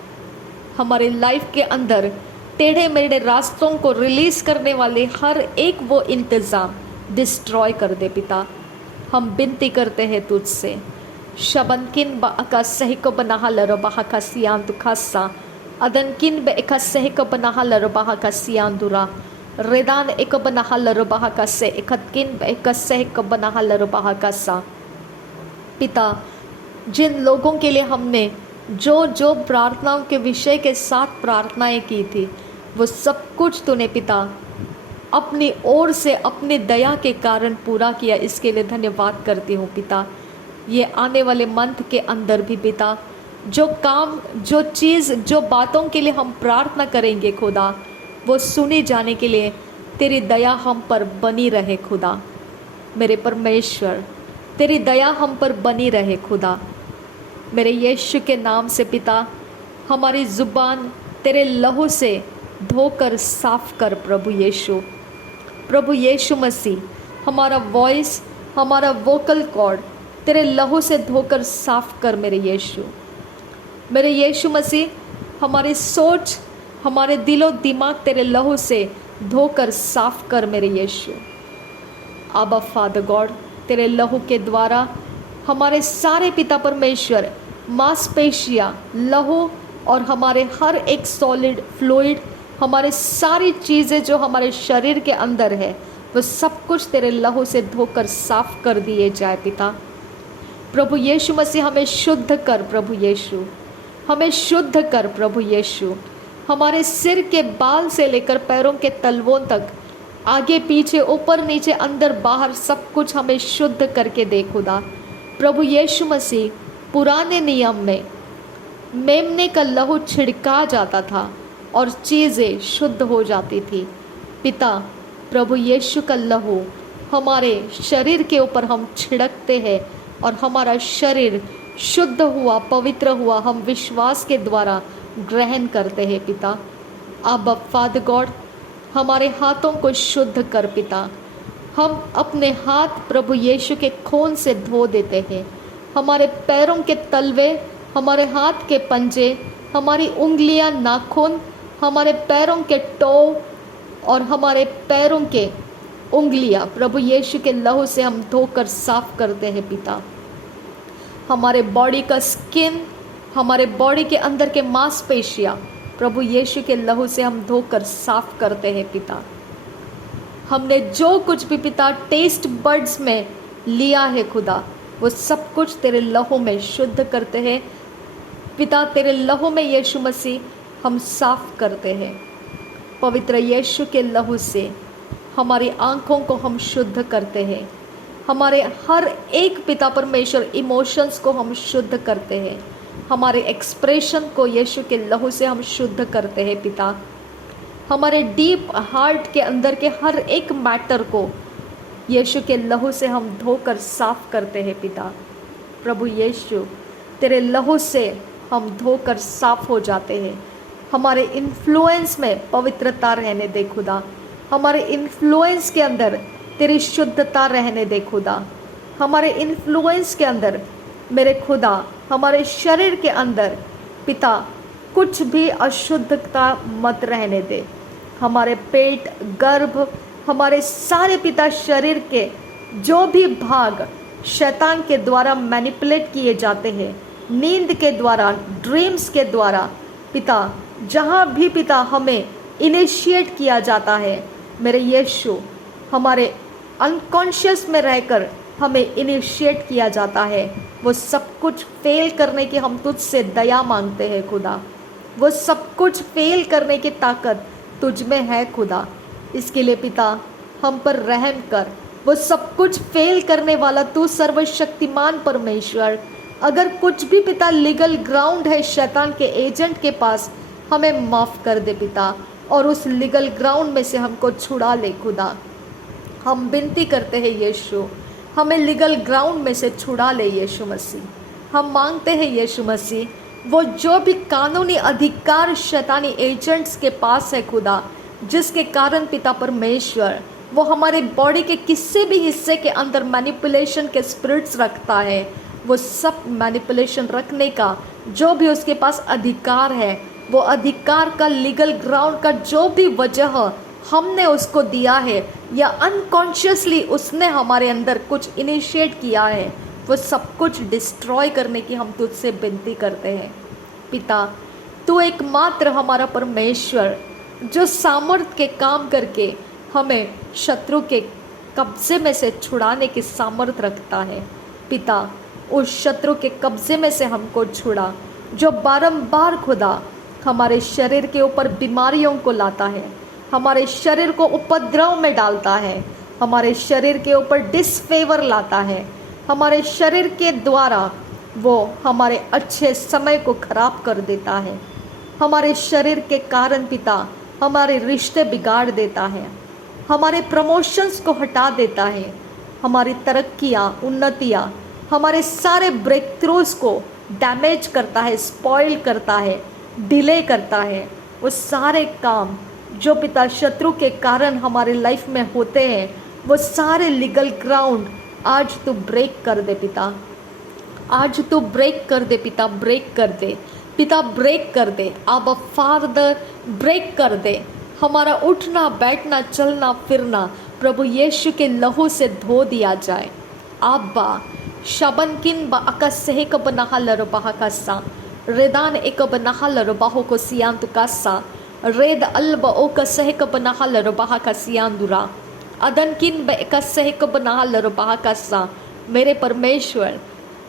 हमारे लाइफ के अंदर टेढ़े मेढ़े रास्तों को रिलीज़ करने वाले हर एक वो इंतज़ाम डिस्ट्रॉय कर दे पिता। हम विनती करते हैं तुझसे। शबनकिन बका सही को बनाहा लरो बहा का सियान दुखासा अदनकिन बका सही को बनाहा लरो बहा का सियान दुरा रेदान एक बनाहल रुबाह कस्से इकतकिन कस्से एक बनाहल रुबाह कस्सा। पिता, जिन लोगों के लिए हमने जो जो प्रार्थनाओं के विषय के साथ प्रार्थनाएं की थी, वो सब कुछ तूने पिता अपनी ओर से अपनी दया के कारण पूरा किया। इसके लिए धन्यवाद करती हूँ पिता। ये आने वाले मंथ के अंदर भी पिता, जो काम, जो चीज़, जो बातों के लिए हम प्रार्थना करेंगे खुदा, वो सुनी जाने के लिए तेरी दया हम पर बनी रहे खुदा। मेरे परमेश्वर, तेरी दया हम पर बनी रहे खुदा। मेरे यीशु के नाम से पिता, हमारी ज़ुबान तेरे लहू से धोकर साफ कर प्रभु यीशु। प्रभु यीशु मसीह, हमारा वॉइस, हमारा वोकल कॉर्ड तेरे लहू से धोकर साफ कर मेरे यीशु। मेरे यीशु मसीह, हमारी सोच, हमारे दिलो दिमाग तेरे लहू से धोकर साफ कर मेरे यीशु। आबा फादर गॉड, तेरे लहू के द्वारा हमारे सारे पिता परमेश्वर मांसपेशियाँ, लहू और हमारे हर एक सॉलिड फ्लूइड, हमारे सारी चीज़ें जो हमारे शरीर के अंदर है, वो सब कुछ तेरे लहू से धोकर साफ कर दिए जाए पिता। प्रभु यीशु मसीह, हमें शुद्ध कर प्रभु यीशु, हमें शुद्ध कर प्रभु यीशु। हमारे सिर के बाल से लेकर पैरों के तलवों तक, आगे पीछे, ऊपर नीचे, अंदर बाहर, सब कुछ हमें शुद्ध करके दे खुदा। प्रभु यीशु मसीह, पुराने नियम में मेमने का लहू छिड़का जाता था और चीज़ें शुद्ध हो जाती थी पिता। प्रभु यीशु का लहू हमारे शरीर के ऊपर हम छिड़कते हैं और हमारा शरीर शुद्ध हुआ, पवित्र हुआ, हम विश्वास के द्वारा ग्रहण करते हैं पिता। अब फादर गॉड, हमारे हाथों को शुद्ध कर पिता। हम अपने हाथ प्रभु यीशु के खून से धो देते हैं। हमारे पैरों के तलवे, हमारे हाथ के पंजे, हमारी उंगलियां, नाखून, हमारे पैरों के टो और हमारे पैरों के उंगलियां प्रभु यीशु के लहू से हम धोकर साफ करते हैं पिता। हमारे बॉडी का स्किन, हमारे बॉडी के अंदर के मांसपेशियां प्रभु यीशु के लहू से हम धोकर साफ करते हैं पिता। हमने जो कुछ भी पिता टेस्ट बड्स में लिया है खुदा, वो सब कुछ तेरे लहू में शुद्ध करते हैं पिता। तेरे लहू में यीशु मसीह हम साफ करते हैं। पवित्र यीशु के लहू से हमारी आँखों को हम शुद्ध करते हैं। हमारे हर एक पिता परमेश्वर इमोशंस को हम शुद्ध करते हैं। हमारे एक्सप्रेशन को यीशु के लहू से हम शुद्ध करते हैं पिता। हमारे डीप हार्ट के अंदर के हर एक मैटर को यीशु के लहू से हम धोकर साफ करते हैं पिता। प्रभु यीशु, तेरे लहू से हम धोकर साफ हो जाते हैं। हमारे इन्फ्लुएंस में पवित्रता रहने दे खुदा। हमारे इन्फ्लुएंस के अंदर तेरी शुद्धता रहने दे खुदा। हमारे इन्फ्लुएंस के अंदर मेरे खुदा, हमारे शरीर के अंदर पिता कुछ भी अशुद्धता मत रहने दे। हमारे पेट, गर्भ, हमारे सारे पिता शरीर के जो भी भाग शैतान के द्वारा मैनिपुलेट किए जाते हैं, नींद के द्वारा, ड्रीम्स के द्वारा पिता, जहाँ भी पिता हमें इनिशिएट किया जाता है, मेरे यीशु, हमारे अनकॉन्शियस में रहकर हमें इनिशिएट किया जाता है, वो सब कुछ फेल करने की हम तुझसे दया मांगते हैं खुदा। वो सब कुछ फेल करने की ताकत तुझ में है खुदा। इसके लिए पिता हम पर रहम कर। वो सब कुछ फेल करने वाला तू सर्वशक्तिमान परमेश्वर, अगर कुछ भी पिता लीगल ग्राउंड है शैतान के एजेंट के पास, हमें माफ़ कर दे पिता, और उस लीगल ग्राउंड में से हमको छुड़ा ले खुदा। हम विनती करते हैं यीशु, हमें लीगल ग्राउंड में से छुड़ा ले यीशु मसीह। हम मांगते हैं यीशु मसीह, वो जो भी कानूनी अधिकार शैतानी एजेंट्स के पास है खुदा, जिसके कारण पिता परमेश्वर वो हमारे बॉडी के किसी भी हिस्से के अंदर मैनिपुलेशन के स्पिरिट्स रखता है, वो सब मैनिपुलेशन रखने का जो भी उसके पास अधिकार है, वो अधिकार का लीगल ग्राउंड का जो भी वजह हमने उसको दिया है या अनकॉन्शियसली उसने हमारे अंदर कुछ इनिशिएट किया है, वो सब कुछ डिस्ट्रॉय करने की हम तुझसे विनती करते हैं पिता। तू एकमात्र हमारा परमेश्वर जो सामर्थ के काम करके हमें शत्रु के कब्जे में से छुड़ाने की सामर्थ रखता है। पिता, उस शत्रु के कब्जे में से हमको छुड़ा, जो बारंबार खुदा हमारे शरीर के ऊपर बीमारियों को लाता है, हमारे शरीर को उपद्रव में डालता है, हमारे शरीर के ऊपर डिसफेवर लाता है, हमारे शरीर के द्वारा वो हमारे अच्छे समय को खराब कर देता है। हमारे शरीर के कारण पिता हमारे रिश्ते बिगाड़ देता है, हमारे प्रमोशंस को हटा देता है, हमारी तरक्कियाँ, उन्नतियाँ, हमारे सारे ब्रेक थ्रूज को डैमेज करता है, स्पॉइल करता है, डिले करता है। वो सारे काम जो पिता शत्रु के कारण हमारे लाइफ में होते हैं, वो सारे लीगल ग्राउंड आज तू ब्रेक कर दे पिता, आज तू ब्रेक कर दे पिता, ब्रेक कर दे पिता, ब्रेक कर दे। अब फादर ब्रेक कर दे। हमारा उठना बैठना चलना फिरना प्रभु यीशु के लहू से धो दिया जाए। आब्बा शबन किन ब अकस्से कब नहलर बहकसा रेदान एक बनहलर बाहो को सियांतु कासा रेद अल्ब ओ कस्से कब नहलर बहकसियांदुरा अदन किन ब कस्से कब नहलर बहकसा। मेरे परमेश्वर,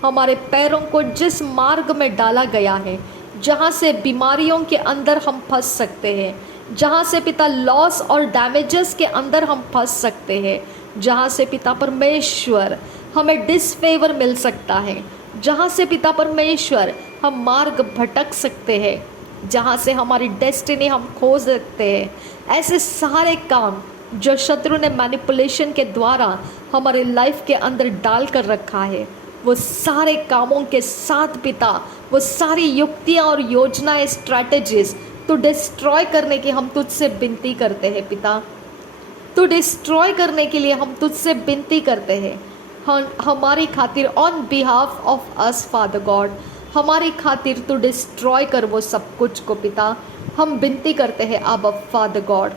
हमारे पैरों को जिस मार्ग में डाला गया है, जहाँ से बीमारियों के अंदर हम फंस सकते हैं, जहाँ से पिता लॉस और डैमेजेस के अंदर हम फंस सकते हैं, जहाँ से पिता परमेश्वर हमें डिसफेवर मिल सकता है, जहाँ से पिता परमेश्वर हम मार्ग भटक सकते हैं, जहाँ से हमारी डेस्टिनी हम खो सकते हैं, ऐसे सारे काम जो शत्रु ने मैनिपुलेशन के द्वारा हमारे लाइफ के अंदर डाल कर रखा है, वो सारे कामों के साथ पिता, वो सारी युक्तियाँ और योजनाएं, स्ट्रैटेजीज तो डिस्ट्रॉय करने की हम तुझसे विनती करते हैं पिता, तो डिस्ट्रॉय करने के लिए हम तुझसे विनती करते हैं। हमारी खातिर on behalf of us father God, हमारी खातिर तो डिस्ट्रॉय कर वो सब कुछ को पिता, हम विनती करते हैं। अब फादर गॉड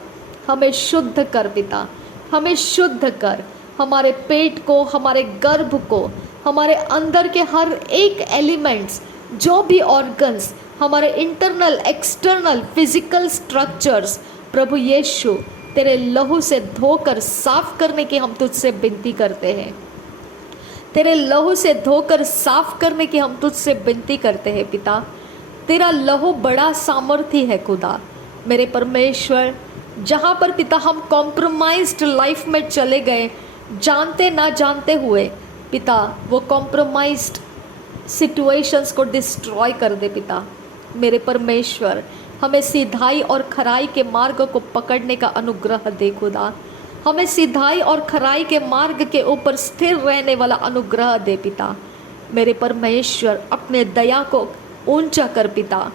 हमें शुद्ध कर पिता, हमें शुद्ध कर, हमारे पेट को, हमारे गर्भ को, हमारे अंदर के हर एक एलिमेंट्स, जो भी ऑर्गन्स, हमारे इंटरनल एक्सटर्नल फिजिकल स्ट्रक्चर्स, प्रभु यीशु तेरे लहू से धोकर साफ करने की हम तुझसे विनती करते हैं। तेरे लहू से धोकर साफ करने की हम तुझसे विनती करते हैं पिता। तेरा लहू बड़ा सामर्थी है खुदा। मेरे परमेश्वर, जहाँ पर पिता हम कॉम्प्रोमाइज्ड लाइफ में चले गए, जानते ना जानते हुए पिता, वो कॉम्प्रोमाइज्ड सिचुएशंस को डिस्ट्रॉय कर दे पिता। मेरे परमेश्वर, हमें सीधाई और खराई के मार्ग को पकड़ने का अनुग्रह दे खुदा। हमें सीधाई और खराई के मार्ग के ऊपर स्थिर रहने वाला अनुग्रह दे पिता। मेरे परमेश्वर, अपने दया को ऊंचा कर पिता।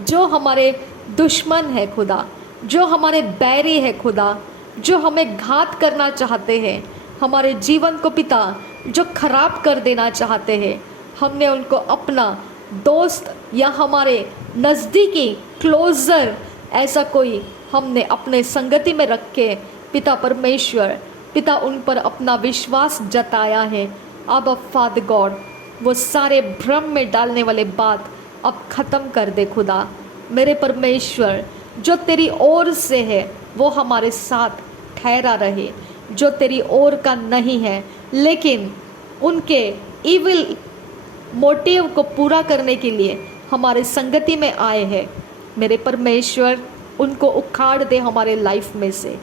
जो हमारे दुश्मन है खुदा, जो हमारे बैरी है खुदा, जो हमें घात करना चाहते हैं, हमारे जीवन को पिता जो खराब कर देना चाहते हैं, हमने उनको अपना दोस्त या हमारे नज़दीकी क्लोज़र ऐसा कोई हमने अपने संगति में रख के पिता परमेश्वर, पिता उन पर अपना विश्वास जताया है। अब फादर गॉड, वो सारे भ्रम में डालने वाले बात अब ख़त्म कर दे खुदा। मेरे परमेश्वर, जो तेरी ओर से है वो हमारे साथ ठहरा रहे, जो तेरी ओर का नहीं है लेकिन उनके इविल मोटिव को पूरा करने के लिए हमारे संगति में आए हैं, मेरे परमेश्वर उनको उखाड़ दे हमारे लाइफ में से।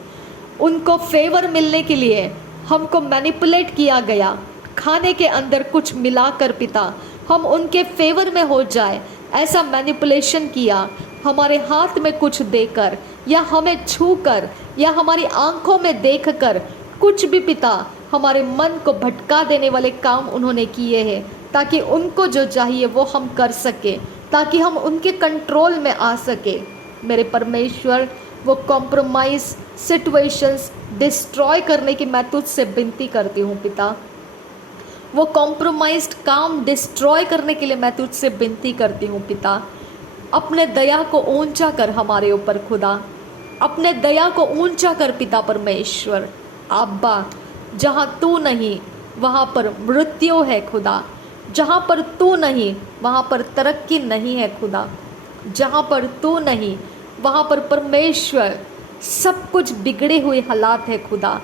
उनको फेवर मिलने के लिए हमको मैनिपुलेट किया गया, खाने के अंदर कुछ मिलाकर पिता हम उनके फेवर में हो जाए, ऐसा मैनिपुलेशन किया, हमारे हाथ में कुछ देकर या हमें छूकर या हमारी आंखों में देखकर कुछ भी पिता हमारे मन को भटका देने वाले काम उन्होंने किए हैं, ताकि उनको जो चाहिए वो हम कर सके, ताकि हम उनके कंट्रोल में आ सके। मेरे परमेश्वर, वो कॉम्प्रोमाइज़ सिचुएशंस डिस्ट्रॉय करने की मैं तुझसे विनती करती हूँ पिता। वो कॉम्प्रोमाइज्ड काम डिस्ट्रॉय करने के लिए मैं तुझसे विनती करती हूँ पिता। अपने दया को ऊंचा कर हमारे ऊपर खुदा, अपने दया को ऊंचा कर पिता परमेश्वर। अब्बा, जहाँ तू नहीं वहाँ पर मृत्यु है खुदा, जहाँ पर तू नहीं वहाँ पर तरक्की नहीं है खुदा, जहाँ पर तू नहीं वहाँ पर परमेश्वर सब कुछ बिगड़े हुए हालात है खुदा,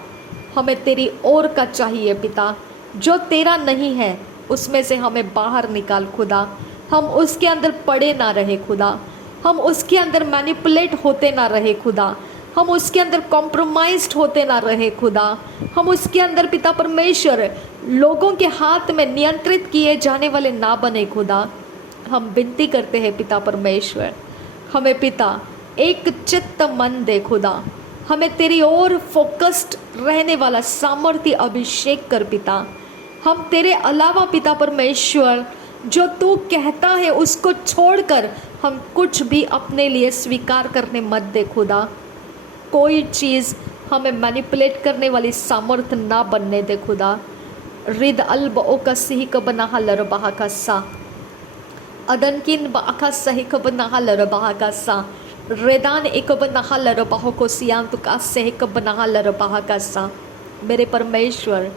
हमें तेरी ओर का चाहिए पिता। जो तेरा नहीं है उसमें से हमें बाहर निकाल खुदा। हम उसके अंदर पड़े ना रहे खुदा, हम उसके अंदर मैनिपुलेट होते ना रहे खुदा, हम उसके अंदर कॉम्प्रोमाइज्ड होते ना रहे खुदा, हम उसके अंदर पिता परमेश्वर लोगों के हाथ में नियंत्रित किए जाने वाले ना बने खुदा। हम विनती करते हैं पिता परमेश्वर, हमें पिता एक चित्त मन दे खुदा, हमें तेरी ओर फोकस्ड रहने वाला सामर्थ्य अभिषेक कर पिता। हम तेरे अलावा पिता परमेश्वर जो तू कहता है उसको छोड़कर हम कुछ भी अपने लिए स्वीकार करने मत दे खुदा। कोई चीज़ हमें मैनिपुलेट करने वाली सामर्थ्य ना बनने दे खुदा। रिद अल्ब ओका सिही क बनाहा लर बहा का सा अदनकिन बाखा सही क बनाहा लर बहा का सा रेदान एक बनाहा लर बहो को सियान तो का सही क बनाहा लर बहा का सा। मेरे परमेश्वर,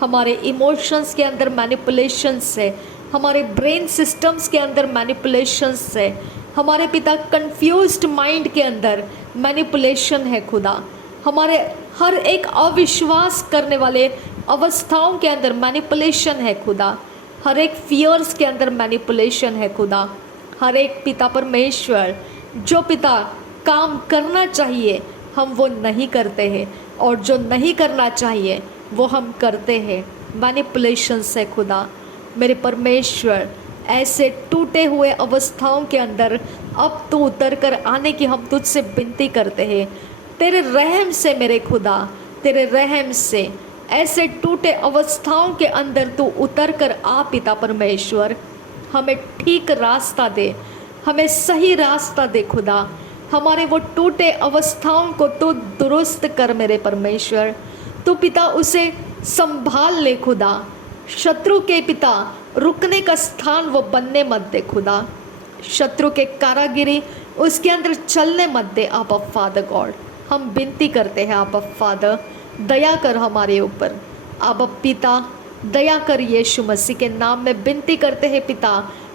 हमारे इमोशंस के अंदर मैनिपुलेशन से, हमारे ब्रेन सिस्टम्स के अंदर मैनिपुलेशन से, हमारे पिता कंफ्यूज्ड माइंड के अंदर मैनिपुलेशन है खुदा। हमारे हर एक अविश्वास करने वाले अवस्थाओं के अंदर मैनिपुलेशन है खुदा। हर एक फियर्स के अंदर मैनिपुलेशन है खुदा। हर एक पिता परमेश्वर जो पिता काम करना चाहिए हम वो नहीं करते हैं, और जो नहीं करना चाहिए वो हम करते हैं। मैनिपुलेशन से खुदा मेरे परमेश्वर, ऐसे टूटे हुए अवस्थाओं के अंदर अब तू उतर कर आने की हम तुझसे विनती करते हैं। तेरे रहम से मेरे खुदा, तेरे रहम से ऐसे टूटे अवस्थाओं के अंदर तू उतर कर आ पिता परमेश्वर। हमें ठीक रास्ता दे, हमें सही रास्ता दे खुदा। हमारे वो टूटे अवस्थाओं को तू दुरुस्त कर मेरे परमेश्वर। तू पिता उसे संभाल ले खुदा। शत्रु के पिता रुकने का स्थान वो बनने मत दे खुदा। शत्रु के कारागिरी उसके अंदर चलने मत दे आबा फादर गॉड। हम विनती करते हैं आबा फादर, दया कर हमारे ऊपर। आबा पिता दया कर, यीशु मसीह के नाम में विनती करते हैं पिता,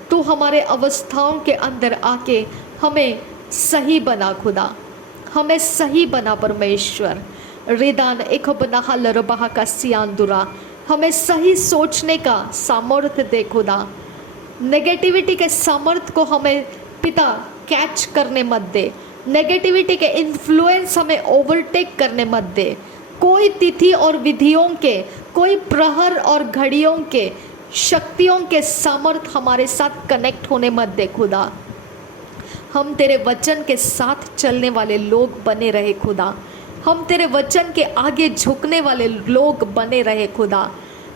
तू हमारे अवस्थाओं के अंदर आके हमें सही बना खुदा, हमें सही बना परमेश्वर। रिदान एक बनाहा लरबाहा का सियान, हमें सही सोचने का सामर्थ्य दे खुदा। नेगेटिविटी के सामर्थ्य को हमें पिता कैच करने मत दे। नेगेटिविटी के इन्फ्लुएंस हमें ओवरटेक करने मत दे। कोई तिथि और विधियों के, कोई प्रहर और घड़ियों के शक्तियों के सामर्थ्य हमारे साथ कनेक्ट होने मत दे खुदा। हम तेरे वचन के साथ चलने वाले लोग बने रहे खुदा। हम तेरे वचन के आगे झुकने वाले लोग बने रहे खुदा।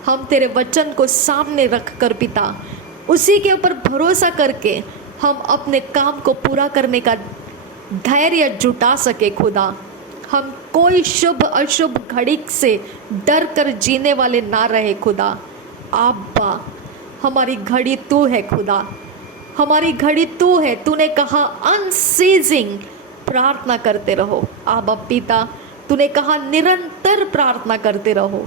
हम तेरे वचन को सामने रख कर पिता उसी के ऊपर भरोसा करके हम अपने काम को पूरा करने का धैर्य जुटा सके खुदा। हम कोई शुभ अशुभ घड़ी से डर कर जीने वाले ना रहे खुदा। आबा हमारी घड़ी तू है खुदा, हमारी घड़ी तू है। तूने कहा अनसीजिंग प्रार्थना करते रहो। आबा पिता तूने कहा निरंतर प्रार्थना करते रहो।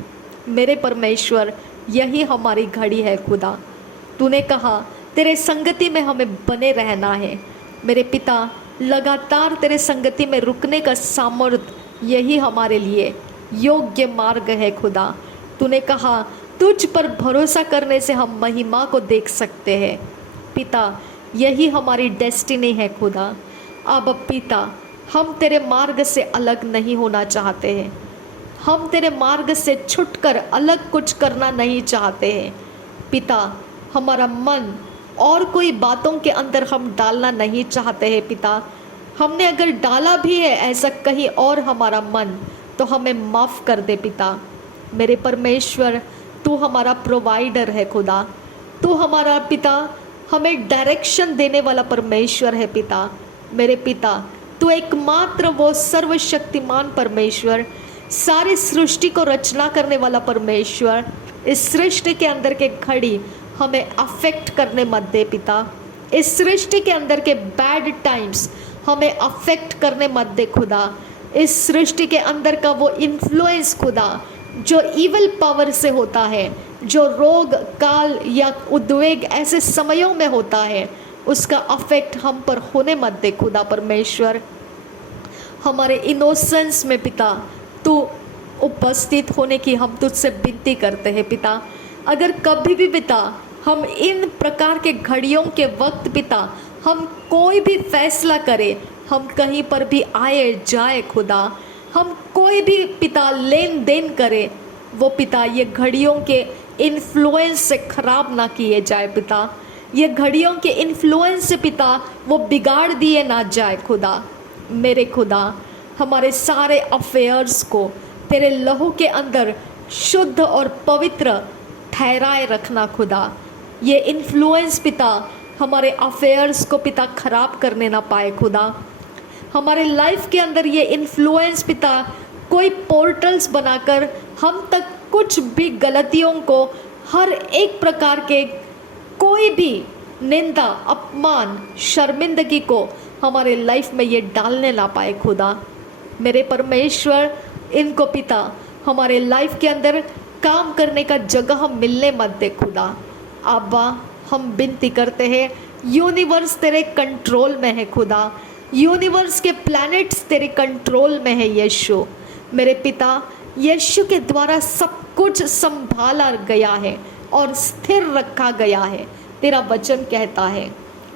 मेरे परमेश्वर यही हमारी घड़ी है खुदा। तूने कहा तेरे संगति में हमें बने रहना है। मेरे पिता लगातार तेरे संगति में रुकने का सामर्थ्य यही हमारे लिए योग्य मार्ग है खुदा। तूने कहा तुझ पर भरोसा करने से हम महिमा को देख सकते हैं। पिता यही हमारी डेस्टिनी है खुदा। अब पिता हम तेरे मार्ग से अलग नहीं होना चाहते हैं। हम तेरे मार्ग से छुटकर अलग कुछ करना नहीं चाहते हैं। पिता हमारा मन और कोई बातों के अंदर हम डालना नहीं चाहते हैं। पिता हमने अगर डाला भी है ऐसा कहीं और हमारा मन, तो हमें माफ़ कर दे पिता। मेरे परमेश्वर तू हमारा प्रोवाइडर है खुदा। तू हमारा पिता हमें डायरेक्शन देने वाला परमेश्वर है पिता। मेरे पिता तू एकमात्र वो सर्वशक्तिमान परमेश्वर, सारी सृष्टि को रचना करने वाला परमेश्वर, इस सृष्टि के अंदर के घड़ी हमें अफेक्ट करने मत दे पिता। इस सृष्टि के अंदर के बैड टाइम्स हमें अफेक्ट करने मत दे खुदा। इस सृष्टि के अंदर का वो इन्फ्लुएंस खुदा जो इविल पावर से होता है, जो रोग काल या उद्वेग ऐसे समयों में होता है, उसका अफेक्ट हम पर होने मत दे खुदा परमेश्वर। हमारे इनोसेंस में पिता तू उपस्थित होने की हम तुझसे विनती करते हैं पिता। अगर कभी भी पिता हम इन प्रकार के घड़ियों के वक्त पिता हम कोई भी फैसला करें, हम कहीं पर भी आए जाए खुदा, हम कोई भी पिता लेन देन करें, वो पिता ये घड़ियों के इन्फ्लुएंस से खराब ना किए जाए पिता। ये घड़ियों के इन्फ्लुएंस से पिता वो बिगाड़ दिए ना जाए खुदा। मेरे खुदा हमारे सारे अफेयर्स को तेरे लहू के अंदर शुद्ध और पवित्र ठहराए रखना खुदा। ये इन्फ्लुएंस पिता हमारे अफेयर्स को पिता खराब करने ना पाए खुदा। हमारे लाइफ के अंदर ये इन्फ्लुएंस पिता कोई पोर्टल्स बनाकर हम तक कुछ भी गलतियों को, हर एक प्रकार के कोई भी निंदा, अपमान, शर्मिंदगी को हमारे लाइफ में ये डालने ना पाए खुदा। मेरे परमेश्वर इनको पिता हमारे लाइफ के अंदर काम करने का जगह मिलने मत दे खुदा। आबा हम विनती करते हैं, यूनिवर्स तेरे कंट्रोल में है खुदा, यूनिवर्स के प्लैनेट्स तेरे कंट्रोल में है यीशु। मेरे पिता यीशु के द्वारा सब कुछ संभाला गया है और स्थिर रखा गया है, तेरा वचन कहता है।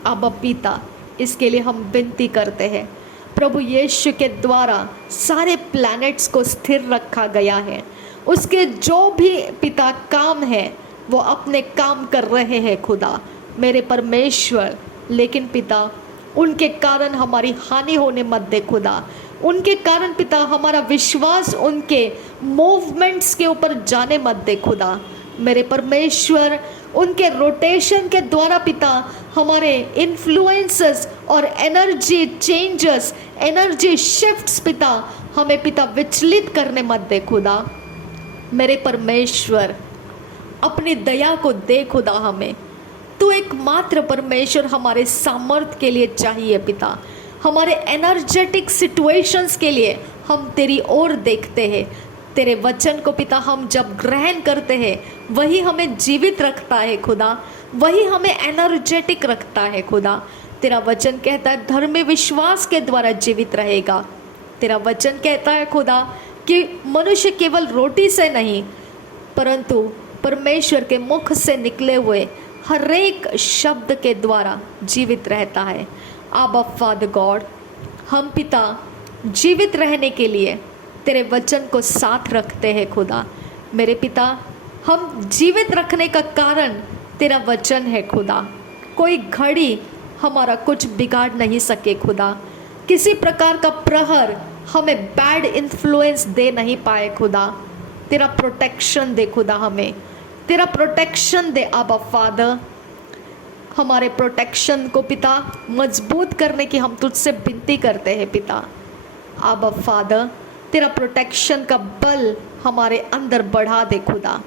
आबा पिता इसके लिए हम विनती करते हैं, प्रभु यीशु के द्वारा सारे प्लैनेट्स को स्थिर रखा गया है। उसके जो भी पिता काम है वो अपने काम कर रहे हैं खुदा मेरे परमेश्वर। लेकिन पिता उनके कारण हमारी हानि होने मत दे खुदा। उनके कारण पिता हमारा विश्वास उनके मूवमेंट्स के ऊपर जाने मत दे खुदा मेरे परमेश्वर। उनके रोटेशन के द्वारा पिता हमारे इन्फ्लुएंसेस और एनर्जी चेंजेस, एनर्जी शिफ्ट्स पिता हमें पिता विचलित करने मत दे खुदा मेरे परमेश्वर। अपनी दया को दे खुदा हमें। तू एकमात्र परमेश्वर हमारे सामर्थ्य के लिए चाहिए पिता। हमारे एनर्जेटिक सिचुएशंस के लिए हम तेरी ओर देखते हैं। तेरे वचन को पिता हम जब ग्रहण करते हैं वही हमें जीवित रखता है खुदा, वही हमें एनर्जेटिक रखता है खुदा। तेरा वचन कहता है धर्मी विश्वास के द्वारा जीवित रहेगा। तेरा वचन कहता है खुदा कि मनुष्य केवल रोटी से नहीं परंतु परमेश्वर के मुख से निकले हुए हर एक शब्द के द्वारा जीवित रहता है। आबा फादर गॉड, हम पिता जीवित रहने के लिए तेरे वचन को साथ रखते हैं खुदा मेरे पिता। हम जीवित रखने का कारण तेरा वचन है खुदा। कोई घड़ी हमारा कुछ बिगाड़ नहीं सके खुदा। किसी प्रकार का प्रहर हमें बैड इन्फ्लुएंस दे नहीं पाए खुदा। तेरा प्रोटेक्शन दे खुदा, हमें तेरा प्रोटेक्शन दे आबा फादर। हमारे प्रोटेक्शन को पिता मजबूत करने की हम तुझसे विनती करते हैं पिता। आबा फादर तेरा प्रोटेक्शन का बल हमारे अंदर बढ़ा दे खुदा।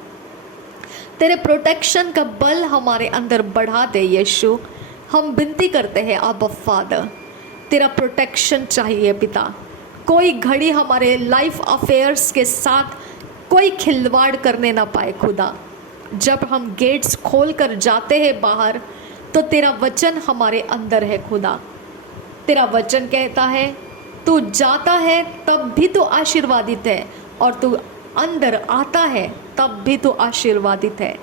तेरे प्रोटेक्शन का बल हमारे अंदर बढ़ा दे यीशु। हम विनती करते हैं आबा फादर, तेरा प्रोटेक्शन चाहिए पिता। कोई घड़ी हमारे लाइफ अफेयर्स के साथ कोई खिलवाड़ करने ना पाए खुदा। जब हम गेट्स खोल कर जाते हैं बाहर तो तेरा वचन हमारे अंदर है खुदा। तेरा वचन कहता है तू जाता है तब भी तू आशीर्वादित है और तू अंदर आता है तब भी तू आशीर्वादित है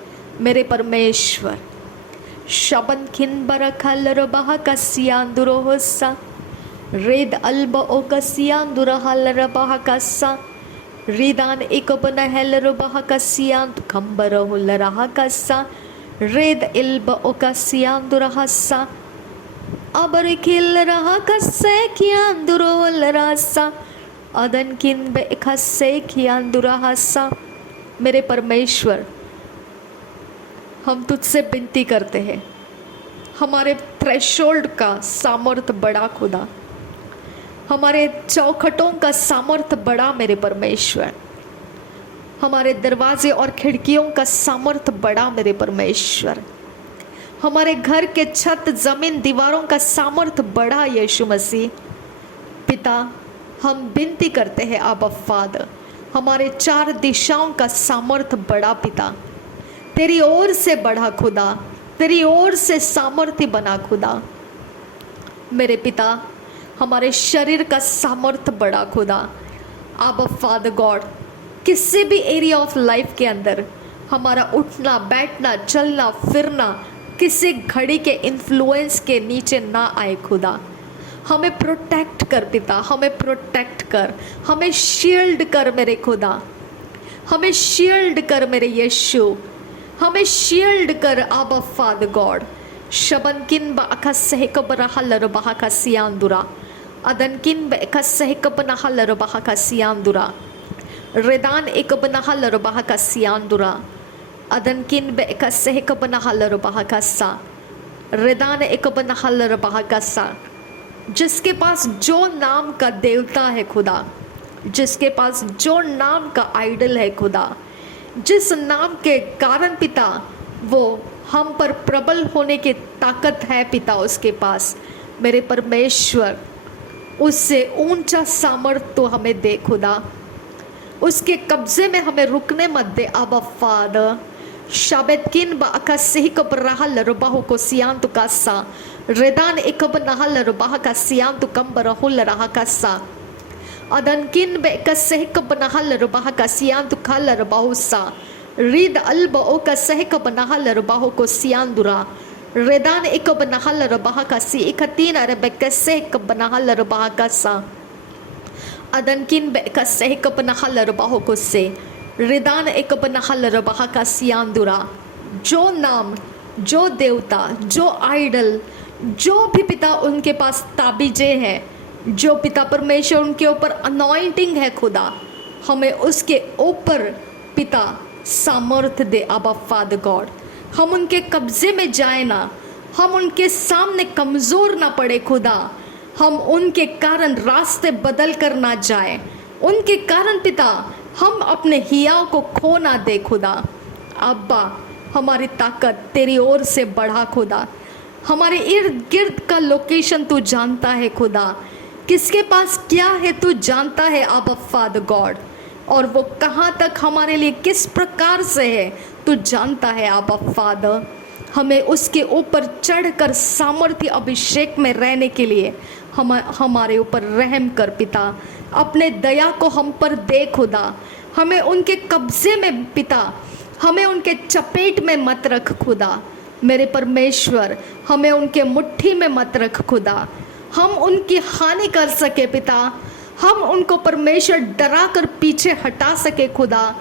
मेरे परमेश्वर। शबन खिन बरखल बहा कसियांदुरो होसा रेद अल्ब ओ कसियांदुरहल बहा कसा रिदान एकबन हेलर बहा कसियांद खंबर हुल रहा कसा रेद इल्ब ओ कसियांदुरहसा अबर खिल रहा कस्से खियांदुरोल रासा अदन किन बे खस्से खियांदुरहसा। मेरे परमेश्वर हम तुझसे विनती करते हैं, हमारे थ्रेशोल्ड का सामर्थ बड़ा खुदा, हमारे चौखटों का सामर्थ बड़ा मेरे परमेश्वर, हमारे दरवाजे और खिड़कियों का सामर्थ बड़ा मेरे परमेश्वर, हमारे घर के छत जमीन दीवारों का सामर्थ बड़ा यीशु मसीह। पिता हम विनती करते हैं आबा फादर, हमारे चार दिशाओं का सामर्थ बड़ा पिता, तेरी ओर से बढ़ा खुदा, तेरी ओर से सामर्थ्य बना खुदा। मेरे पिता हमारे शरीर का सामर्थ्य बढ़ा खुदा। आबा फादर गॉड, किसी भी एरिया ऑफ लाइफ के अंदर हमारा उठना बैठना चलना फिरना किसी घड़ी के इन्फ्लुएंस के नीचे ना आए खुदा। हमें प्रोटेक्ट कर पिता, हमें प्रोटेक्ट कर, हमें शील्ड कर मेरे खुदा, हमें शील्ड कर मेरे यीशु, हमें शील्ड कर आबा फादर गॉड। शबनकिन बअकसहिक बरहलर बहका सियांदुरा, अदनकिन बअकसहिक बनहलर बहका सियांदुरा, रेदान एक बनहलर बहका सियांदुरा, अदनकिन बअकसहिक बनहलर बहका सा, रेदान एक बनहलर बहका सा। जिसके पास जो नाम का देवता है खुदा, जिसके पास जो नाम का आइडल है खुदा, जिस नाम के कारण पिता वो हम पर प्रबल होने की ताकत है पिता, उसके पास मेरे परमेश्वर उससे ऊंचा सामर्थ्य तो हमें दे खुदा। उसके कब्जे में हमें रुकने मत दे आबा फादर। शाबेतकिन बअकसिक बरहल रबाहु को सियांतु कासा, रेदान एकब नहल रबाह का सियांतु कम बरहुल रहा कासा, अदनकिन बेकसहिक बनहल रबाह का सियांतु खल रबाहुसा, रीद अल्ब ओ का सहक बनहल रबाहु को सियांदुरा, रेदान एकब नहल रबाह का सी इकतीन बेकसहिक बनहल रबाह का सा, अदनकिन बेकसहिक बनहल रबाहु को से, रिदान एक बनहल रबाह का सियांदुरा। जो नाम, जो देवता, जो आइडल, जो भी पिता उनके पास ताबीजे हैं, जो पिता परमेश्वर उनके ऊपर अनॉइंटिंग है खुदा, हमें उसके ऊपर पिता सामर्थ्य दे आबा फादर गॉड। हम उनके कब्जे में जाए ना, हम उनके सामने कमज़ोर ना पड़े खुदा, हम उनके कारण रास्ते बदल कर ना जाए, उनके कारण पिता हम अपने हियाव को खो ना दे खुदा। अब्बा, हमारी ताकत तेरी ओर से बढ़ा खुदा। हमारे इर्द गिर्द का लोकेशन तू जानता है खुदा, किसके पास क्या है तू जानता है आबा फादर गॉड, और वो कहाँ तक हमारे लिए किस प्रकार से है तू जानता है आबा फादर। हमें उसके ऊपर चढ़कर सामर्थ्य अभिषेक में रहने के लिए हमारे ऊपर रहम कर पिता। अपने दया को हम पर दे खुदा। हमें उनके कब्जे में पिता, हमें उनके चपेट में मत रख खुदा। मेरे परमेश्वर, हमें उनके मुट्ठी में मत रख खुदा। हम उनकी हानि कर सके पिता, हम उनको परमेश्वर डरा कर पीछे हटा सके खुदा।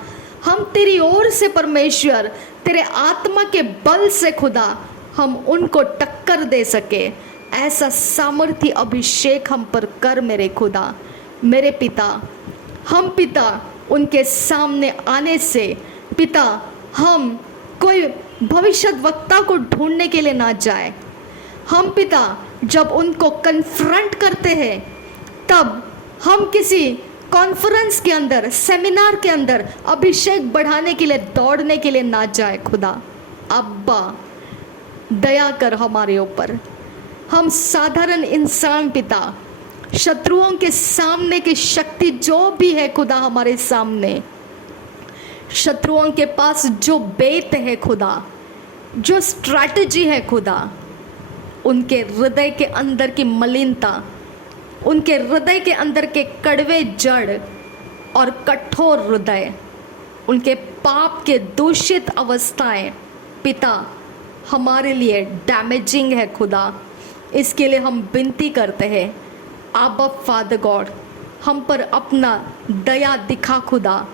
हम तेरी ओर से परमेश्वर, तेरे आत्मा के बल से खुदा, हम उनको टक्कर दे सके। ऐसा सामर्थ्य अभिषेक हम पर कर मेरे खुदा। मेरे पिता, हम पिता उनके सामने आने से पिता हम कोई भविष्यद्वक्ता को ढूंढने के लिए ना जाए। हम पिता जब उनको कन्फ्रंट करते हैं तब हम किसी कॉन्फ्रेंस के अंदर, सेमिनार के अंदर अभिषेक बढ़ाने के लिए दौड़ने के लिए ना जाए खुदा। अब्बा, दया कर हमारे ऊपर। हम साधारण इंसान पिता, शत्रुओं के सामने की शक्ति जो भी है खुदा हमारे सामने, शत्रुओं के पास जो बेत है खुदा, जो स्ट्रैटेजी है खुदा, उनके हृदय के अंदर की मलिनता, उनके हृदय के अंदर के कड़वे जड़ और कठोर हृदय, उनके पाप के दूषित अवस्थाएं पिता हमारे लिए डैमेजिंग है खुदा। इसके लिए हम विनती करते हैं आबा फादर गॉड, हम पर अपना दया दिखा खुदा,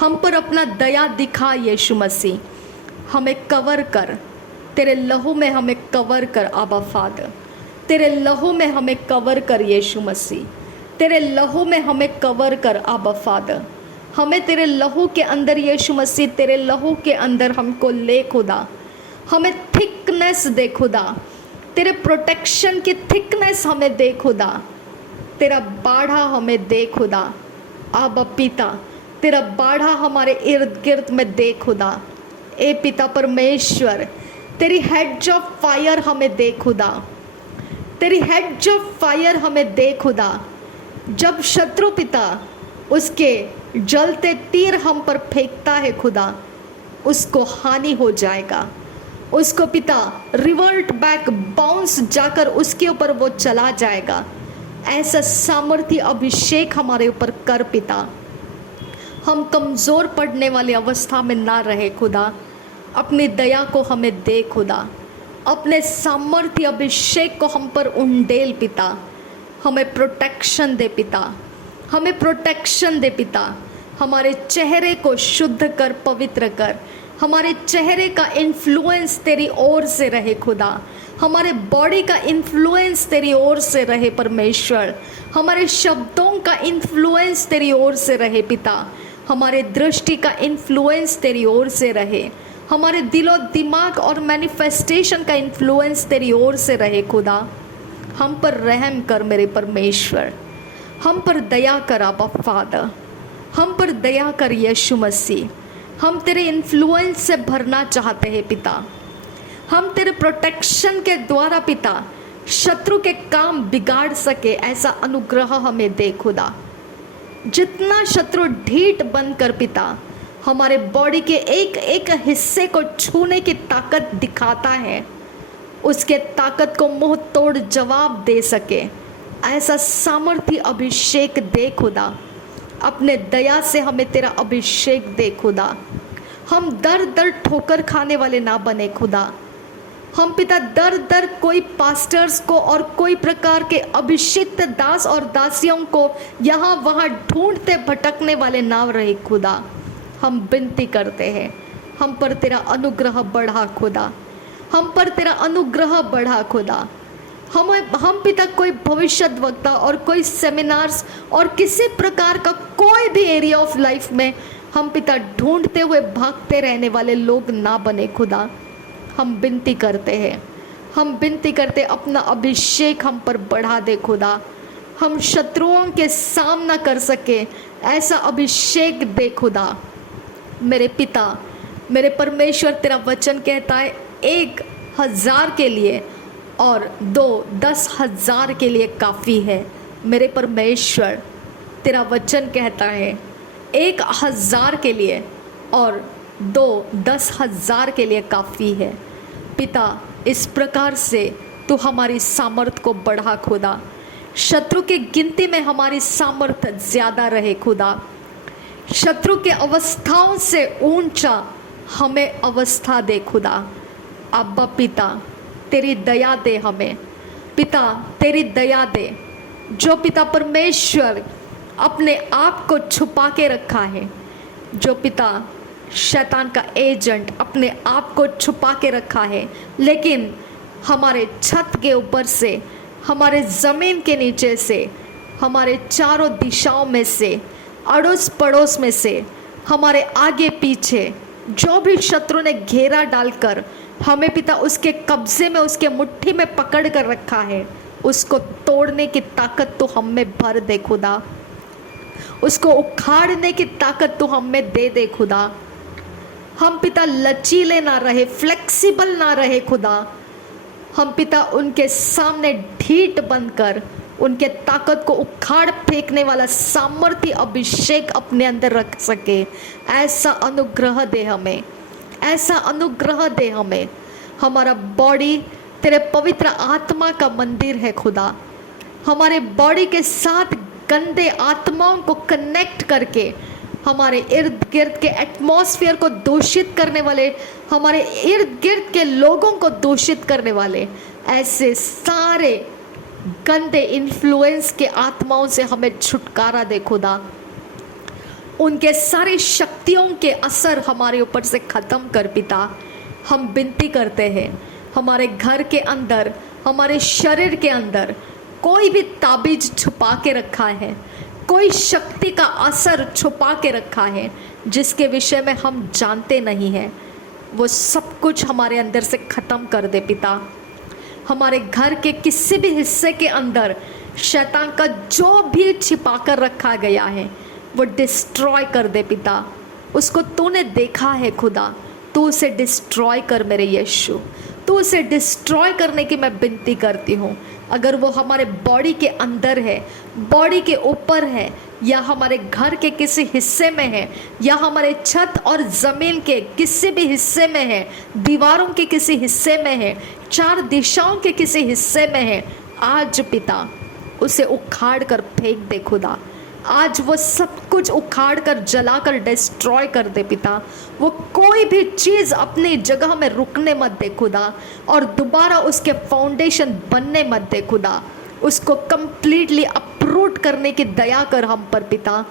हम पर अपना दया दिखा यीशु मसीह। हमें कवर कर, तेरे लहू में हमें कवर कर आबा फादर, तेरे लहू में हमें कवर कर यीशु मसीह, तेरे लहू में हमें कवर कर आबा फादर। हमें तेरे लहू के अंदर यीशु मसीह, तेरे लहू के अंदर हमको ले खुदा। हमें थिकनेस दे खुदा, तेरे प्रोटेक्शन की थिकनेस हमें दे खुदा। तेरा बाढ़ा हमें दे खुदा। आबा पिता, तेरा बाढ़ा हमारे इर्द गिर्द में दे खुदा। ए पिता परमेश्वर, तेरी हेड्ज ऑफ फायर हमें दे खुदा, तेरी हेड्ज ऑफ फायर हमें दे खुदा। जब शत्रु पिता उसके जलते तीर हम पर फेंकता है खुदा, उसको हानि हो जाएगा, उसको पिता रिवर्ट बैक, बाउंस जाकर उसके ऊपर वो चला जाएगा। ऐसा सामर्थ्य अभिषेक हमारे ऊपर कर पिता। हम कमज़ोर पड़ने वाली अवस्था में ना रहे खुदा, अपनी दया को हमें दे खुदा, अपने सामर्थ्य अभिषेक को हम पर उंडेल पिता। हमें प्रोटेक्शन दे पिता, हमें प्रोटेक्शन दे पिता। हमारे चेहरे को शुद्ध कर, पवित्र कर। हमारे चेहरे का इन्फ्लुएंस तेरी ओर से रहे खुदा, हमारे बॉडी का इन्फ्लुएंस तेरी ओर से रहे परमेश्वर, हमारे शब्दों का इन्फ्लुएंस तेरी ओर से रहे पिता, हमारे दृष्टि का इन्फ्लुएंस तेरी ओर से रहे, हमारे दिलो दिमाग और मैनिफेस्टेशन का इन्फ्लुएंस तेरी ओर से रहे खुदा। हम पर रहम कर मेरे परमेश्वर, हम पर दया कर आबा फादर, हम पर दया कर यीशु मसीह। हम तेरे इन्फ्लुएंस से भरना चाहते हैं पिता। हम तेरे प्रोटेक्शन के द्वारा पिता शत्रु के काम बिगाड़ सके ऐसा अनुग्रह हमें दे खुदा। जितना शत्रु ढीठ बनकर पिता हमारे बॉडी के एक एक हिस्से को छूने की ताकत दिखाता है, उसके ताकत को मुंह तोड़ जवाब दे सके ऐसा सामर्थ्य अभिषेक दे खुदा। अपने दया से हमें तेरा अभिषेक दे खुदा। हम दर दर ठोकर खाने वाले ना बने खुदा। हम पिता दर दर कोई पास्टर्स को और कोई प्रकार के अभिषिक्त दास और दासियों को यहाँ वहाँ ढूंढते भटकने वाले ना रहे खुदा। हम विनती करते हैं, हम पर तेरा अनुग्रह बढ़ा खुदा, हम पर तेरा अनुग्रह बढ़ा खुदा। हम पिता कोई भविष्यद्वक्ता और कोई सेमिनार्स और किसी प्रकार का कोई भी एरिया ऑफ लाइफ में हम पिता ढूंढते हुए भागते रहने वाले लोग ना बने खुदा। हम विनती करते हैं, हम विनती करते अपना अभिषेक हम पर बढ़ा दे खुदा। हम शत्रुओं के सामना कर सके ऐसा अभिषेक दे खुदा। मेरे पिता, मेरे परमेश्वर, तेरा वचन कहता है 1,000 के लिए और 10,000 के लिए काफ़ी है। मेरे परमेश्वर, तेरा वचन कहता है 1,000 के लिए और 10,000 के लिए काफ़ी है। पिता, इस प्रकार से तू हमारी सामर्थ को बढ़ा खुदा। शत्रु की गिनती में हमारी सामर्थ ज़्यादा रहे खुदा। शत्रु के अवस्थाओं से ऊंचा हमें अवस्था दे खुदा। अब्बा पिता, तेरी दया दे हमें पिता, तेरी दया दे। जो पिता परमेश्वर अपने आप को छुपा के रखा है, जो पिता शैतान का एजेंट अपने आप को छुपा के रखा है, लेकिन हमारे छत के ऊपर से, हमारे ज़मीन के नीचे से, हमारे चारों दिशाओं में से, अड़ोस पड़ोस में से, हमारे आगे पीछे जो भी शत्रु ने घेरा डालकर हमें पिता उसके कब्जे में, उसके मुट्ठी में पकड़ कर रखा है, उसको तोड़ने की ताकत तो हम में भर दे खुदा। उसको उखाड़ने की ताकत तो हम में दे दे खुदा। हम पिता लचीले ना रहे, फ्लेक्सिबल ना रहे खुदा। हम पिता उनके सामने ढीठ बनकर उनके ताकत को उखाड़ फेंकने वाला सामर्थ्य अभिषेक अपने अंदर रख सके ऐसा अनुग्रह दे हमें, ऐसा अनुग्रह दे हमें। हमारा बॉडी तेरे पवित्र आत्मा का मंदिर है खुदा। हमारे बॉडी के साथ गंदे आत्माओं को कनेक्ट करके हमारे इर्द गिर्द के एटमॉस्फेयर को दूषित करने वाले, हमारे इर्द गिर्द के लोगों को दूषित करने वाले ऐसे सारे गंदे इन्फ्लुएंस के आत्माओं से हमें छुटकारा दे खुदा। उनके सारी शक्तियों के असर हमारे ऊपर से ख़त्म कर पिता। हम विनती करते हैं, हमारे घर के अंदर, हमारे शरीर के अंदर कोई भी ताबीज छुपा के रखा है, कोई शक्ति का असर छुपा के रखा है जिसके विषय में हम जानते नहीं हैं, वो सब कुछ हमारे अंदर से ख़त्म कर दे पिता। हमारे घर के किसी भी हिस्से के अंदर शैतान का जो भी छिपा कर रखा गया है वो डिस्ट्रॉय कर दे पिता। उसको तूने देखा है खुदा, तू उसे डिस्ट्रॉय कर मेरे यीशु, तू उसे डिस्ट्रॉय करने की मैं विनती करती हूँ। अगर वो हमारे बॉडी के अंदर है, बॉडी के ऊपर है, या हमारे घर के किसी हिस्से में है, या हमारे छत और ज़मीन के किसी भी हिस्से में है, दीवारों के किसी हिस्से में है, चार दिशाओं के किसी हिस्से में है, आज पिता उसे उखाड़ कर फेंक दे खुदा। आज वो सब कुछ उखाड़ कर जला कर डिस्ट्रॉय कर दे पिता। वो कोई भी चीज़ अपनी जगह में रुकने मत दे खुदा, और दोबारा उसके फाउंडेशन बनने मत दे खुदा। उसको कंप्लीटली अप्रूट करने की दया कर हम पर पिता,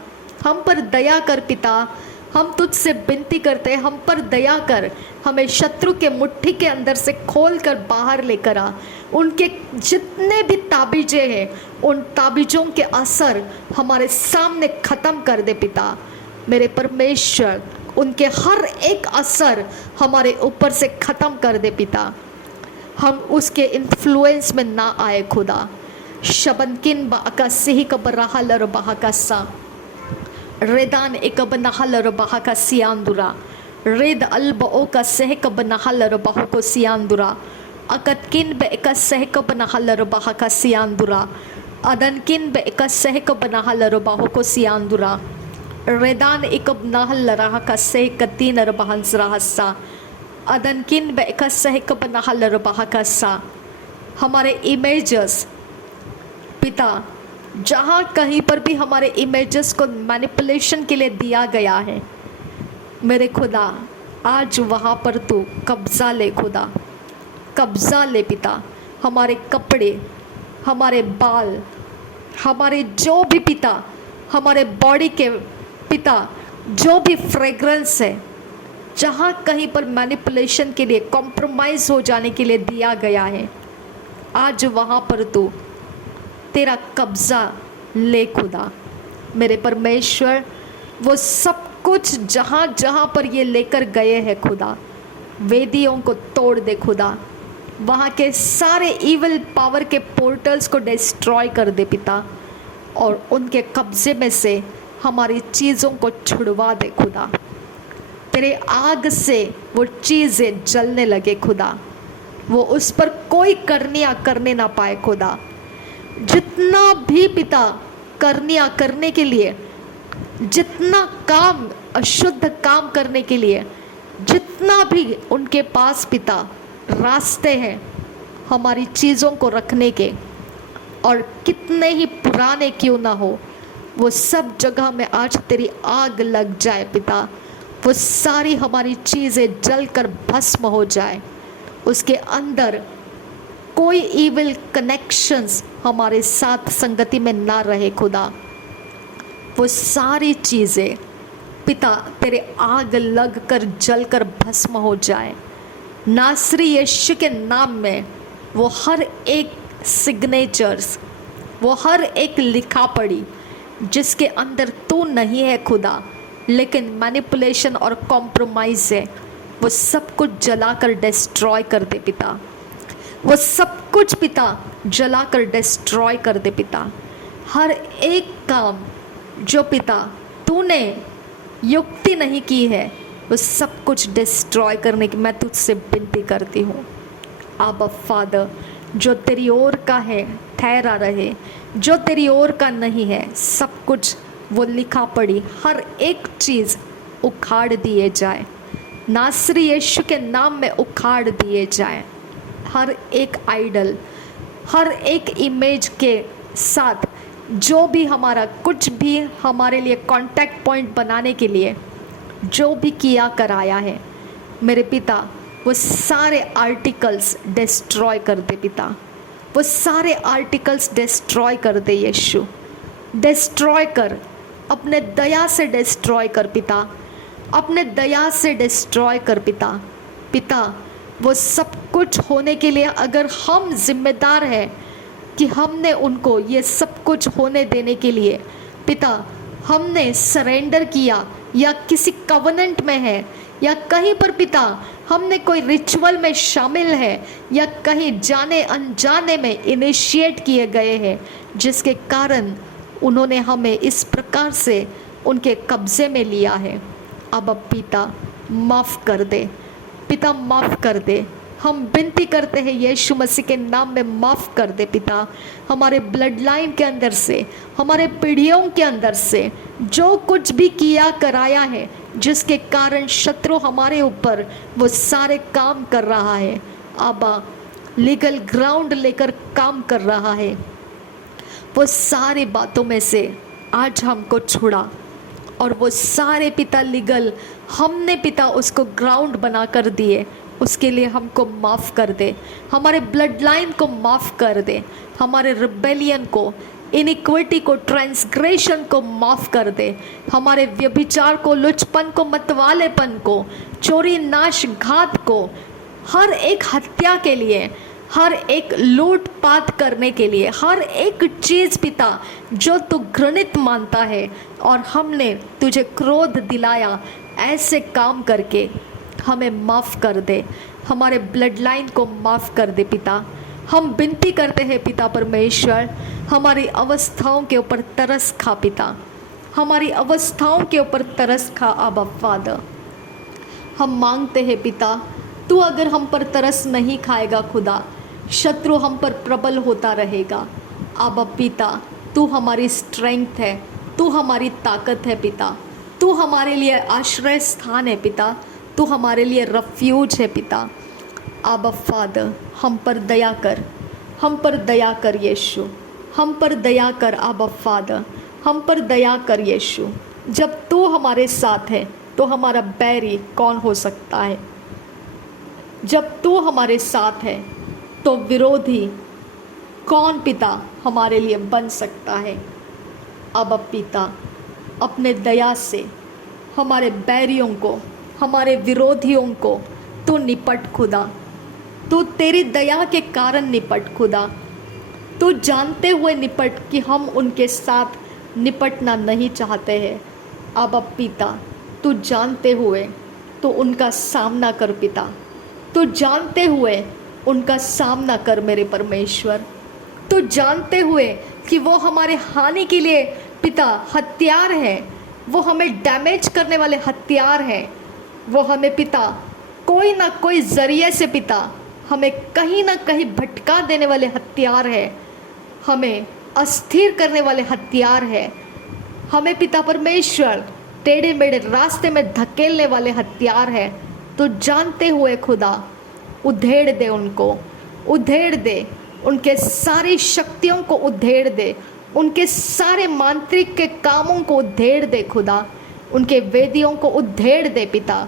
हम पर दया कर पिता। हम तुझसे विनती करते हैं, हम पर दया कर। हमें शत्रु के मुट्ठी के अंदर से खोल कर बाहर लेकर आ। उनके जितने भी ताबीजें हैं, उन ताबीजों के असर हमारे सामने ख़त्म कर दे पिता। मेरे परमेश्वर, उनके हर एक असर हमारे ऊपर से ख़त्म कर दे पिता। हम उसके इन्फ्लुएंस में ना आए खुदा। शबनकिन बाका सिही कबराहलर बाहकासा रेदान एकब नहलर बाहका सियांदुरा रेद अल्बओ का सहकब नहलर बाहको सियांदुरा अकतकिन बे एक सहकब नहलर बाहका सियांदुरा अदनकिन बे एक सहकब नहलर बाहको सियांदुरा रेदान एकब नहलर का सहकतीन बहंस रहसा अदनकिन बे एक सहकब नहलर बाहका सा। हमारे इमेजेस पिता, जहाँ कहीं पर भी हमारे इमेजेस को मैनिपुलेशन के लिए दिया गया है, मेरे खुदा आज वहाँ पर तू कब्ज़ा ले खुदा, कब्ज़ा ले पिता। हमारे कपड़े, हमारे बाल, हमारे जो भी पिता, हमारे बॉडी के पिता, जो भी फ्रेग्रेंस है, जहाँ कहीं पर मैनिपुलेशन के लिए, कॉम्प्रोमाइज़ हो जाने के लिए दिया गया है, आज वहाँ पर तू तेरा कब्ज़ा ले खुदा। मेरे परमेश्वर, वो सब कुछ जहाँ जहाँ पर ये लेकर गए हैं खुदा, वेदियों को तोड़ दे खुदा। वहाँ के सारे इविल पावर के पोर्टल्स को डिस्ट्रॉय कर दे पिता, और उनके कब्ज़े में से हमारी चीज़ों को छुड़वा दे खुदा। तेरे आग से वो चीज़ें जलने लगे खुदा, वो उस पर कोई करनियाँ करने ना पाए खुदा। जितना भी पिता करनियाँ करने के लिए, जितना काम अशुद्ध काम करने के लिए, जितना भी उनके पास पिता रास्ते हैं हमारी चीज़ों को रखने के, और कितने ही पुराने क्यों ना हो, वो सब जगह में आज तेरी आग लग जाए पिता। वो सारी हमारी चीज़ें जलकर भस्म हो जाए, उसके अंदर कोई इविल कनेक्शंस हमारे साथ संगति में ना रहे खुदा। वो सारी चीज़ें पिता तेरे आग लग कर जल कर भस्म हो जाए। नासरी यीशु के नाम में वो हर एक सिग्नेचर्स, वो हर एक लिखा पढ़ी जिसके अंदर तू नहीं है खुदा, लेकिन मैनिपुलेशन और कॉम्प्रोमाइज़ है, वो सब कुछ जलाकर डिस्ट्रॉय कर दे पिता। वो सब कुछ पिता जलाकर डिस्ट्रॉय कर दे पिता। हर एक काम जो पिता तूने युक्ति नहीं की है, वो सब कुछ डिस्ट्रॉय करने की मैं तुझसे विनती करती हूँ। आबा फादर, जो तेरी ओर का है ठहरा रहे, जो तेरी ओर का नहीं है सब कुछ वो लिखा पढ़ी हर एक चीज़ उखाड़ दिए जाए, नासरी यीशु के नाम में उखाड़ दिए जाए। हर एक आइडल, हर एक इमेज के साथ जो भी हमारा कुछ भी हमारे लिए कांटेक्ट पॉइंट बनाने के लिए जो भी किया कराया है, मेरे पिता वो सारे आर्टिकल्स डिस्ट्रॉय कर दे पिता। वो सारे आर्टिकल्स डिस्ट्रॉय कर दे यीशु, डिस्ट्रॉय कर, अपने दया से डिस्ट्रॉय कर पिता, अपने दया से डिस्ट्रॉय कर पिता। पिता वो सब कुछ होने के लिए अगर हम जिम्मेदार हैं कि हमने उनको ये सब कुछ होने देने के लिए पिता हमने सरेंडर किया, या किसी कवनेंट में है, या कहीं पर पिता हमने कोई रिचुअल में शामिल है, या कहीं जाने अनजाने में इनिशिएट किए गए हैं, जिसके कारण उन्होंने हमें इस प्रकार से उनके कब्ज़े में लिया है। अब पिता माफ़ कर दे पिता, माफ़ कर दे। हम विनती करते हैं यीशु मसीह के नाम में, माफ़ कर दे पिता। हमारे ब्लड लाइन के अंदर से, हमारे पीढ़ियों के अंदर से जो कुछ भी किया कराया है, जिसके कारण शत्रु हमारे ऊपर वो सारे काम कर रहा है, आबा लीगल ग्राउंड लेकर काम कर रहा है, वो सारी बातों में से आज हमको छुड़ा, और वो सारे पिता लीगल हमने पिता उसको ग्राउंड बना कर दिए, उसके लिए हमको माफ़ कर दे। हमारे ब्लड लाइन को माफ़ कर दे, हमारे रिबेलियन को, इनिक्विटी को, ट्रांसग्रेशन को माफ़ कर दे, हमारे व्यभिचार को, लुचपन को, मतवालेपन को, चोरी नाश घात को, हर एक हत्या के लिए, हर एक लूटपाट करने के लिए, हर एक चीज़ पिता जो तू घृणित मानता है और हमने तुझे क्रोध दिलाया, ऐसे काम करके हमें माफ़ कर दे। हमारे ब्लड लाइन को माफ़ कर दे पिता। हम विनती करते हैं पिता परमेश्वर, हमारी अवस्थाओं के ऊपर तरस खा पिता, हमारी अवस्थाओं के ऊपर तरस खा आबा फादर। हम मांगते हैं पिता, तू अगर हम पर तरस नहीं खाएगा खुदा, शत्रु हम पर प्रबल होता रहेगा। आबा पिता, तू हमारी स्ट्रेंथ है, तू हमारी ताकत है पिता, तू हमारे लिए आश्रय स्थान है पिता, तू हमारे लिए रफ्यूज है पिता। आबा फादर, हम पर दया कर, हम पर दया कर यीशु, हम पर दया कर आबा फादर, हम पर दया कर यीशु। जब तू हमारे साथ है तो हमारा बैरी कौन हो सकता है? जब तू हमारे साथ है तो विरोधी कौन पिता हमारे लिए बन सकता है? अब पिता, अपने दया से हमारे बैरियों को, हमारे विरोधियों को तू निपट खुदा, तू तेरी दया के कारण निपट खुदा, तू जानते हुए निपट कि हम उनके साथ निपटना नहीं चाहते हैं। अब पिता, तू जानते हुए तो उनका सामना कर पिता, तू जानते हुए उनका सामना कर मेरे परमेश्वर। तू जानते हुए कि वो हमारे हानि के लिए पिता हथियार है, वो हमें डैमेज करने वाले हथियार हैं, वो हमें पिता कोई ना कोई ज़रिए से पिता हमें कहीं ना कहीं भटका देने वाले हथियार है, हमें अस्थिर करने वाले हथियार है, हमें पिता परमेश्वर टेढ़े मेढ़े रास्ते में धकेलने वाले हथियार है। तो जानते हुए खुदा उधेड़ दे उनको, उधेड़ दे, उनके सारी शक्तियों को उधेड़ दे, उनके सारे मांत्रिक के कामों को उधेड़ दे खुदा, उनके वेदियों को उधेड़ दे पिता,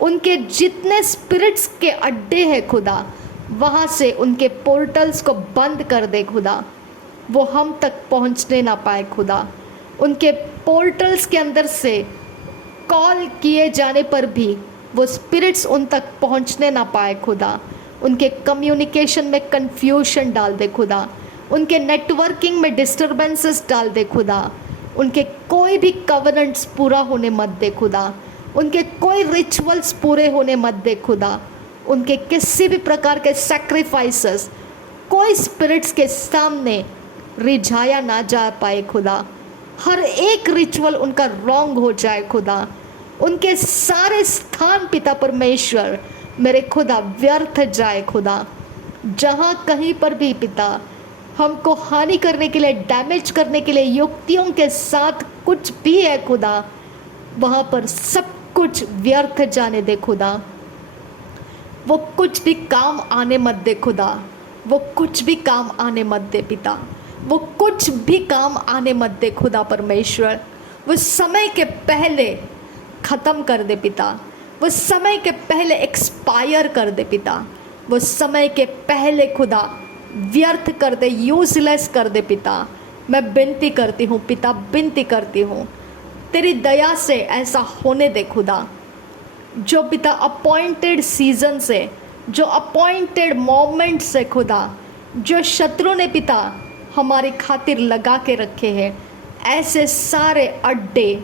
उनके जितने स्पिरिट्स के अड्डे हैं खुदा, वहाँ से उनके पोर्टल्स को बंद कर दे खुदा, वो हम तक पहुँचने ना पाए खुदा। उनके पोर्टल्स के अंदर से कॉल किए जाने पर भी वो स्पिरिट्स उन तक पहुंचने ना पाए खुदा। उनके कम्युनिकेशन में कंफ्यूजन डाल दे खुदा, उनके नेटवर्किंग में डिस्टर्बेंसेस डाल दे खुदा, उनके कोई भी कवनेंट्स पूरा होने मत दे खुदा, उनके कोई रिचुअल्स पूरे होने मत दे खुदा, उनके किसी भी प्रकार के सैक्रिफाइसेस कोई स्पिरिट्स के सामने रिझाया ना जा पाए खुदा। हर एक रिचुअल उनका रॉन्ग हो जाए खुदा, उनके सारे स्थान पिता परमेश्वर मेरे खुदा व्यर्थ जाए खुदा। जहाँ कहीं पर भी पिता हमको हानि करने के लिए, डैमेज करने के लिए युक्तियों के साथ कुछ भी है खुदा, वहाँ पर सब कुछ व्यर्थ जाने दे खुदा। वो कुछ भी काम आने मत दे खुदा, वो कुछ भी काम आने मत दे पिता, वो कुछ भी काम आने मत दे खुदा परमेश्वर। वो समय के पहले ख़त्म कर दे पिता, वो समय के पहले एक्सपायर कर दे पिता, वो समय के पहले खुदा व्यर्थ कर दे, यूजलेस कर दे पिता। मैं विनती करती हूँ पिता, विनती करती हूँ तेरी दया से ऐसा होने दे खुदा। जो पिता अपॉइंटेड सीजन से, जो अपॉइंटेड मोमेंट से खुदा, जो शत्रु ने पिता हमारी खातिर लगा के रखे हैं, ऐसे सारे अड्डे,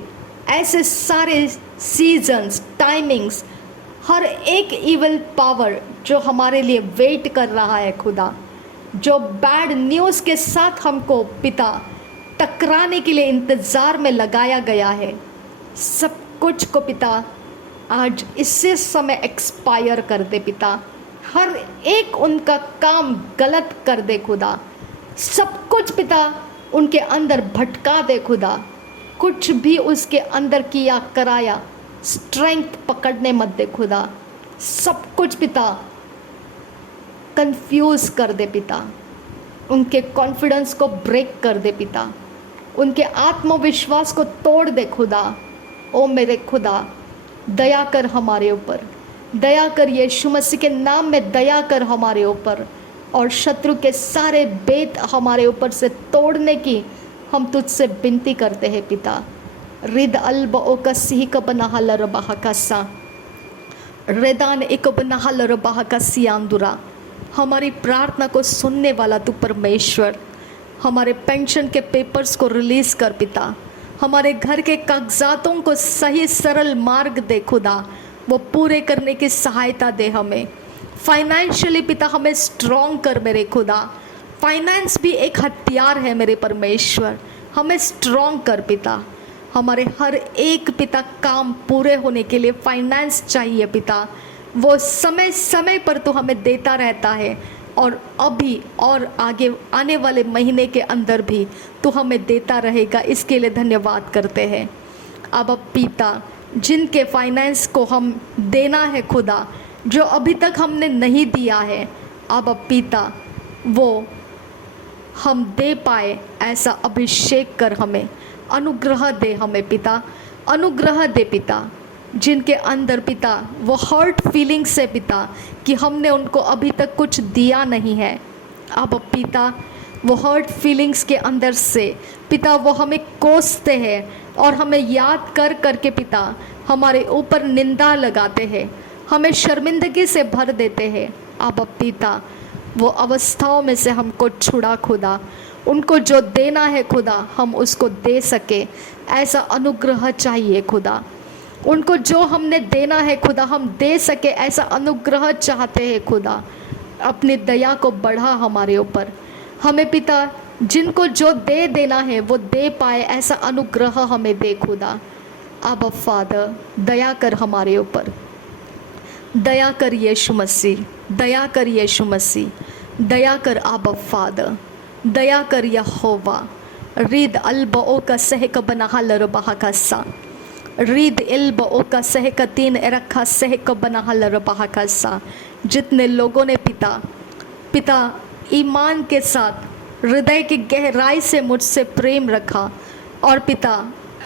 ऐसे सारे सीजन्स, टाइमिंग्स, हर एक इविल पावर जो हमारे लिए वेट कर रहा है खुदा, जो बैड न्यूज़ के साथ हमको पिता टकराने के लिए इंतज़ार में लगाया गया है, सब कुछ को पिता आज इसी समय एक्सपायर कर दे पिता। हर एक उनका काम गलत कर दे खुदा, सब कुछ पिता उनके अंदर भटका दे खुदा, कुछ भी उसके अंदर किया कराया स्ट्रेंथ पकड़ने मत दे खुदा, सब कुछ पिता कंफ्यूज कर दे पिता, उनके कॉन्फिडेंस को ब्रेक कर दे पिता, उनके आत्मविश्वास को तोड़ दे खुदा। ओ मेरे खुदा, दया कर हमारे ऊपर, दया कर यीशु मसीह के नाम में दया कर हमारे ऊपर, और शत्रु के सारे बेत हमारे ऊपर से तोड़ने की हम तुझसे विनती करते हैं पिता। रिद अल्ब ओका सिह कबनहल रबाहकसा रेदान एकबनहल रबाहकसियांदुरा। हमारी प्रार्थना को सुनने वाला तू परमेश्वर, हमारे पेंशन के पेपर्स को रिलीज़ कर पिता, हमारे घर के कागजातों को सही सरल मार्ग दे खुदा, वो पूरे करने की सहायता दे हमें। फाइनेंशियली पिता हमें स्ट्रॉन्ग कर मेरे खुदा, फाइनेंस भी एक हथियार है मेरे परमेश्वर, हमें स्ट्रॉन्ग कर पिता। हमारे हर एक पिता काम पूरे होने के लिए फाइनेंस चाहिए पिता, वो समय समय पर तो हमें देता रहता है, और अभी और आगे आने वाले महीने के अंदर भी तो हमें देता रहेगा, इसके लिए धन्यवाद करते हैं। अब पिता, जिनके फाइनेंस को हम देना है खुदा, जो अभी तक हमने नहीं दिया है, अब पिता वो हम दे पाए ऐसा अभिषेक कर, हमें अनुग्रह दे, हमें पिता अनुग्रह दे पिता। जिनके अंदर पिता वो हर्ट फीलिंग से पिता कि हमने उनको अभी तक कुछ दिया नहीं है, अब पिता वो हर्ट फीलिंग्स के अंदर से पिता वो हमें कोसते हैं और हमें याद कर करके पिता हमारे ऊपर निंदा लगाते हैं, हमें शर्मिंदगी से भर देते हैं। अब पिता वो अवस्थाओं में से हमको छुड़ा खुदा, उनको जो देना है खुदा हम उसको दे सके ऐसा अनुग्रह चाहिए खुदा, उनको जो हमने देना है खुदा हम दे सके ऐसा अनुग्रह चाहते हैं खुदा। अपनी दया को बढ़ा हमारे ऊपर, हमें पिता जिनको जो दे देना है वो दे पाए ऐसा अनुग्रह हमें दे खुदा। अब फादर दया कर हमारे ऊपर, दया कर यीशु मसीह, दया कर यीशु मसीह, दया कर अब फादर, दया कर यहोवा। रीद अल्बओ का सहक बनहल रबाह का सा, रीद इल्बओ का सहक तीन रखा सहक बनहल रबाह का सा। जितने लोगों ने पिता ईमान के साथ हृदय की गहराई से मुझसे प्रेम रखा और पिता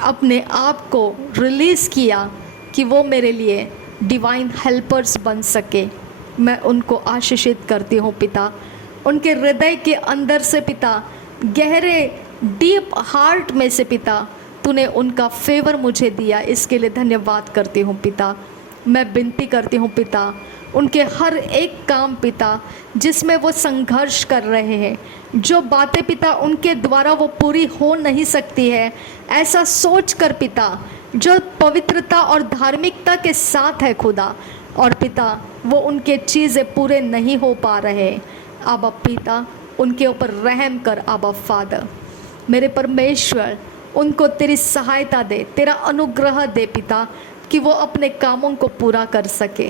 अपने आप को रिलीज़ किया कि वो मेरे लिए डिवाइन हेल्पर्स बन सके, मैं उनको आशीषित करती हूँ पिता। उनके हृदय के अंदर से पिता, गहरे डीप हार्ट में से पिता तूने उनका फेवर मुझे दिया, इसके लिए धन्यवाद करती हूँ पिता। मैं विनती करती हूँ पिता, उनके हर एक काम पिता जिसमें वो संघर्ष कर रहे हैं, जो बातें पिता उनके द्वारा वो पूरी हो नहीं सकती है, ऐसा सोच कर पिता जो पवित्रता और धार्मिकता के साथ है खुदा, और पिता वो उनके चीज़ें पूरे नहीं हो पा रहे, अब पिता उनके ऊपर रहम कर। अब फादर मेरे परमेश्वर उनको तेरी सहायता दे, तेरा अनुग्रह दे पिता कि वो अपने कामों को पूरा कर सके।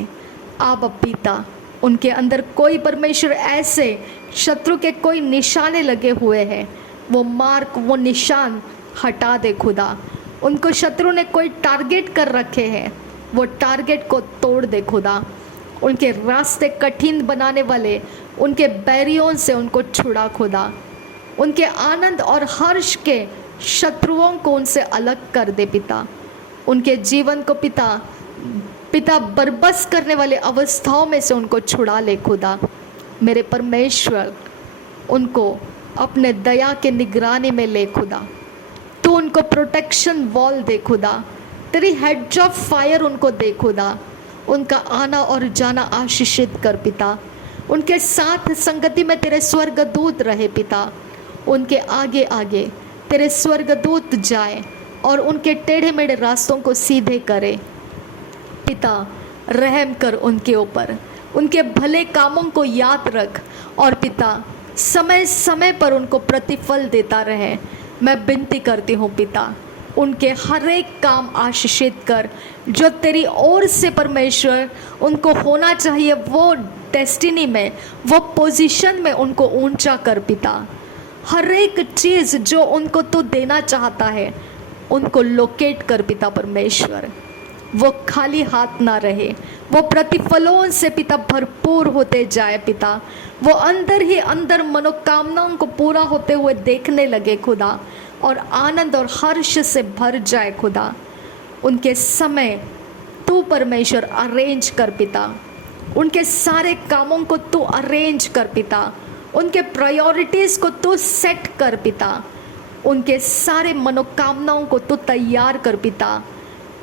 अब पिता उनके अंदर कोई परमेश्वर ऐसे शत्रु के कोई निशाने लगे हुए हैं, वो मार्क वो निशान हटा दे खुदा। उनको शत्रु ने कोई टारगेट कर रखे हैं, वो टारगेट को तोड़ दे खुदा। उनके रास्ते कठिन बनाने वाले उनके बैरियों से उनको छुड़ा खुदा। उनके आनंद और हर्ष के शत्रुओं को उनसे अलग कर दे पिता। उनके जीवन को पिता बरबस करने वाले अवस्थाओं में से उनको छुड़ा ले खुदा। मेरे परमेश्वर उनको अपने दया के निगरानी में ले खुदा। तू उनको प्रोटेक्शन वॉल दे खुदा, तेरी हेड्ज ऑफ फायर उनको दे खुदा। उनका आना और जाना आशीषित कर पिता। उनके साथ संगति में तेरे स्वर्गदूत रहे पिता। उनके आगे आगे तेरे स्वर्गदूत जाए और उनके टेढ़े मेढ़े रास्तों को सीधे करे पिता। रहम कर उनके ऊपर, उनके भले कामों को याद रख और पिता समय समय पर उनको प्रतिफल देता रहे। मैं विनती करती हूँ पिता, उनके हर एक काम आशीषित कर जो तेरी ओर से परमेश्वर उनको होना चाहिए, वो डेस्टिनी में, वो पोजीशन में उनको ऊंचा कर पिता। हर एक चीज़ जो उनको तू देना चाहता है उनको लोकेट कर पिता परमेश्वर। वो खाली हाथ ना रहे, वो प्रतिफलों से पिता भरपूर होते जाए पिता। वो अंदर ही अंदर मनोकामनाओं को पूरा होते हुए देखने लगे खुदा, और आनंद और हर्ष से भर जाए खुदा। उनके समय तू परमेश्वर अरेंज कर पिता, उनके सारे कामों को तू अरेंज कर पिता, उनके प्रायोरिटीज़ को तू सेट कर पिता, उनके सारे मनोकामनाओं को तू तैयार कर पिता।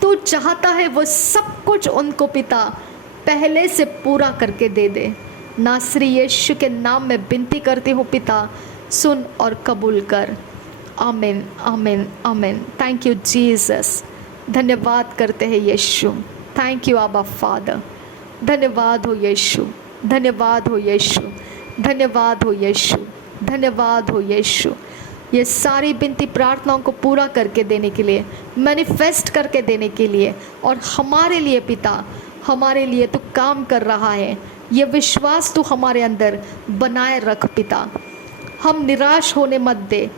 तू चाहता है वो सब कुछ उनको पिता पहले से पूरा करके दे दे। नासरी यीशु के नाम में विनती करती हूँ पिता, सुन और कबूल कर। आमीन आमीन आमीन। Thank you Jesus. धन्यवाद करते हैं यीशु। थैंक यू आबा फादर। धन्यवाद हो यीशु, धन्यवाद हो यीशु, धन्यवाद हो यीशु, धन्यवाद हो यीशु। ये सारी विनती प्रार्थनाओं को पूरा करके देने के लिए, मैनिफेस्ट करके देने के लिए, और हमारे लिए पिता, हमारे लिए तू काम कर रहा है। ये विश्वास तू हमारे अंदर बनाए रख पिता। हम निराश होने मत दे,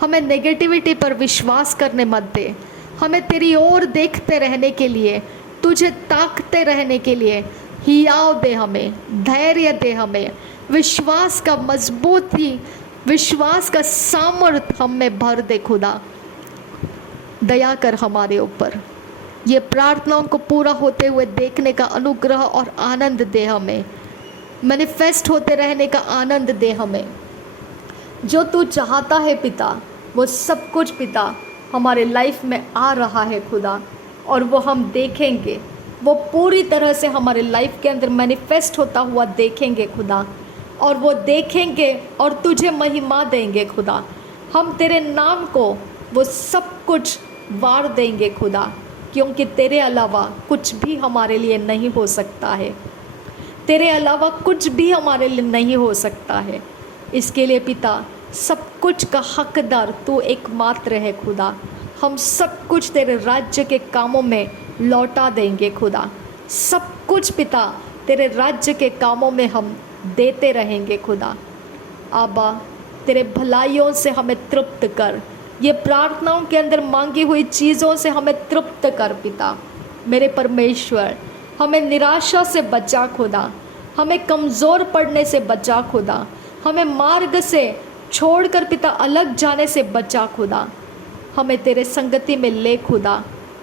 हमें नेगेटिविटी पर विश्वास करने मत दे। हमें तेरी ओर देखते रहने के लिए, तुझे ताकते रहने के लिए हियाव दे, हमें धैर्य दे, हमें विश्वास का मजबूत ही विश्वास का सामर्थ हम में भर दे खुदा। दया कर हमारे ऊपर। ये प्रार्थनाओं को पूरा होते हुए देखने का अनुग्रह और आनंद दे, हमें मैनिफेस्ट होते रहने का आनंद दे हमें। जो तू चाहता है पिता, वो सब कुछ पिता हमारे लाइफ में आ रहा है खुदा, और वो हम देखेंगे, वो पूरी तरह से हमारे लाइफ के अंदर मैनिफेस्ट होता हुआ देखेंगे खुदा, और वो देखेंगे और तुझे महिमा देंगे खुदा। हम तेरे नाम को वो सब कुछ वार देंगे खुदा, क्योंकि तेरे अलावा कुछ भी हमारे लिए नहीं हो सकता है। तेरे अलावा कुछ भी हमारे लिए नहीं हो सकता है। इसके लिए पिता सब कुछ का हकदार तू एकमात्र है खुदा। हम सब कुछ तेरे राज्य के कामों में लौटा देंगे खुदा। सब कुछ पिता तेरे राज्य के कामों में हम देते रहेंगे खुदा। आबा, तेरे भलाइयों से हमें तृप्त कर। ये प्रार्थनाओं के अंदर मांगी हुई चीज़ों से हमें तृप्त कर पिता। मेरे परमेश्वर, हमें निराशा से बचा खुदा, हमें कमज़ोर पड़ने से बचा खुदा, हमें मार्ग से छोड़कर पिता अलग जाने से बचा खुदा। हमें तेरे संगति में ले खुदा।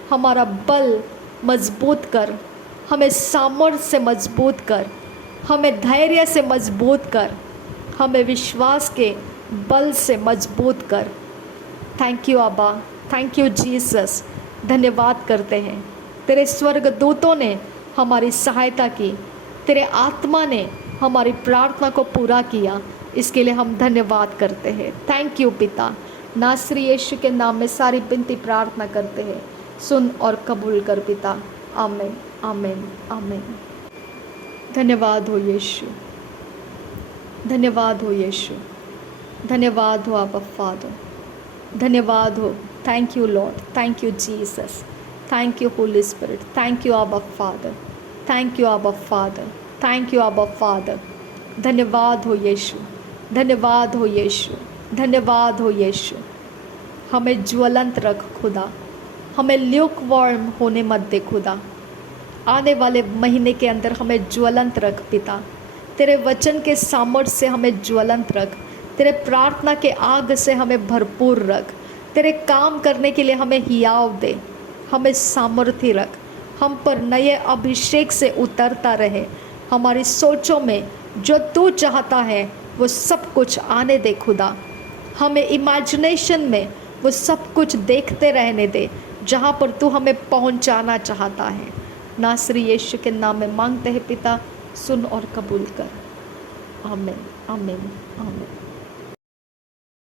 हमारा बल मजबूत कर, हमें सामर्थ्य से मजबूत कर, हमें धैर्य से मजबूत कर, हमें विश्वास के बल से मजबूत कर। थैंक यू आबा, थैंक यू जीसस। धन्यवाद करते हैं, तेरे स्वर्ग दूतों ने हमारी सहायता की, तेरे आत्मा ने हमारी प्रार्थना को पूरा किया। इसके लिए हम धन्यवाद करते हैं। थैंक यू पिता। नासरी यीशु के नाम में सारी विनती प्रार्थना करते हैं, सुन और कबूल कर पिता। आमीन आमीन आमीन। धन्यवाद हो यीशु, धन्यवाद हो यीशु, धन्यवाद हो आबा फादर, धन्यवाद हो। Thank you lord, thank you Jesus, thank you Holi spirit, thank you आबा फादर, थैंक यू आबा फादर, थैंक यू आबा फादर। धन्यवाद हो यीशु, धन्यवाद हो यीशु, धन्यवाद हो यीशु। हमें ज्वलंत रख खुदा, हमें ल्यूक वार्म होने मत दे खुदा। आने वाले महीने के अंदर हमें ज्वलंत रख पिता। तेरे वचन के सामर्थ्य से हमें ज्वलंत रख, तेरे प्रार्थना के आग से हमें भरपूर रख, तेरे काम करने के लिए हमें हियाव दे, हमें सामर्थ्य रख। हम पर नए अभिषेक से उतरता रहे। हमारी सोचों में जो तू चाहता है वो सब कुछ आने दे खुदा। हमें इमेजिनेशन में वो सब कुछ देखते रहने दे जहाँ पर तू हमें पहुँचाना चाहता है। नासरी यीशु के नाम में मांगते हैं पिता, सुन और कबूल कर। आमीन आमीन आमीन।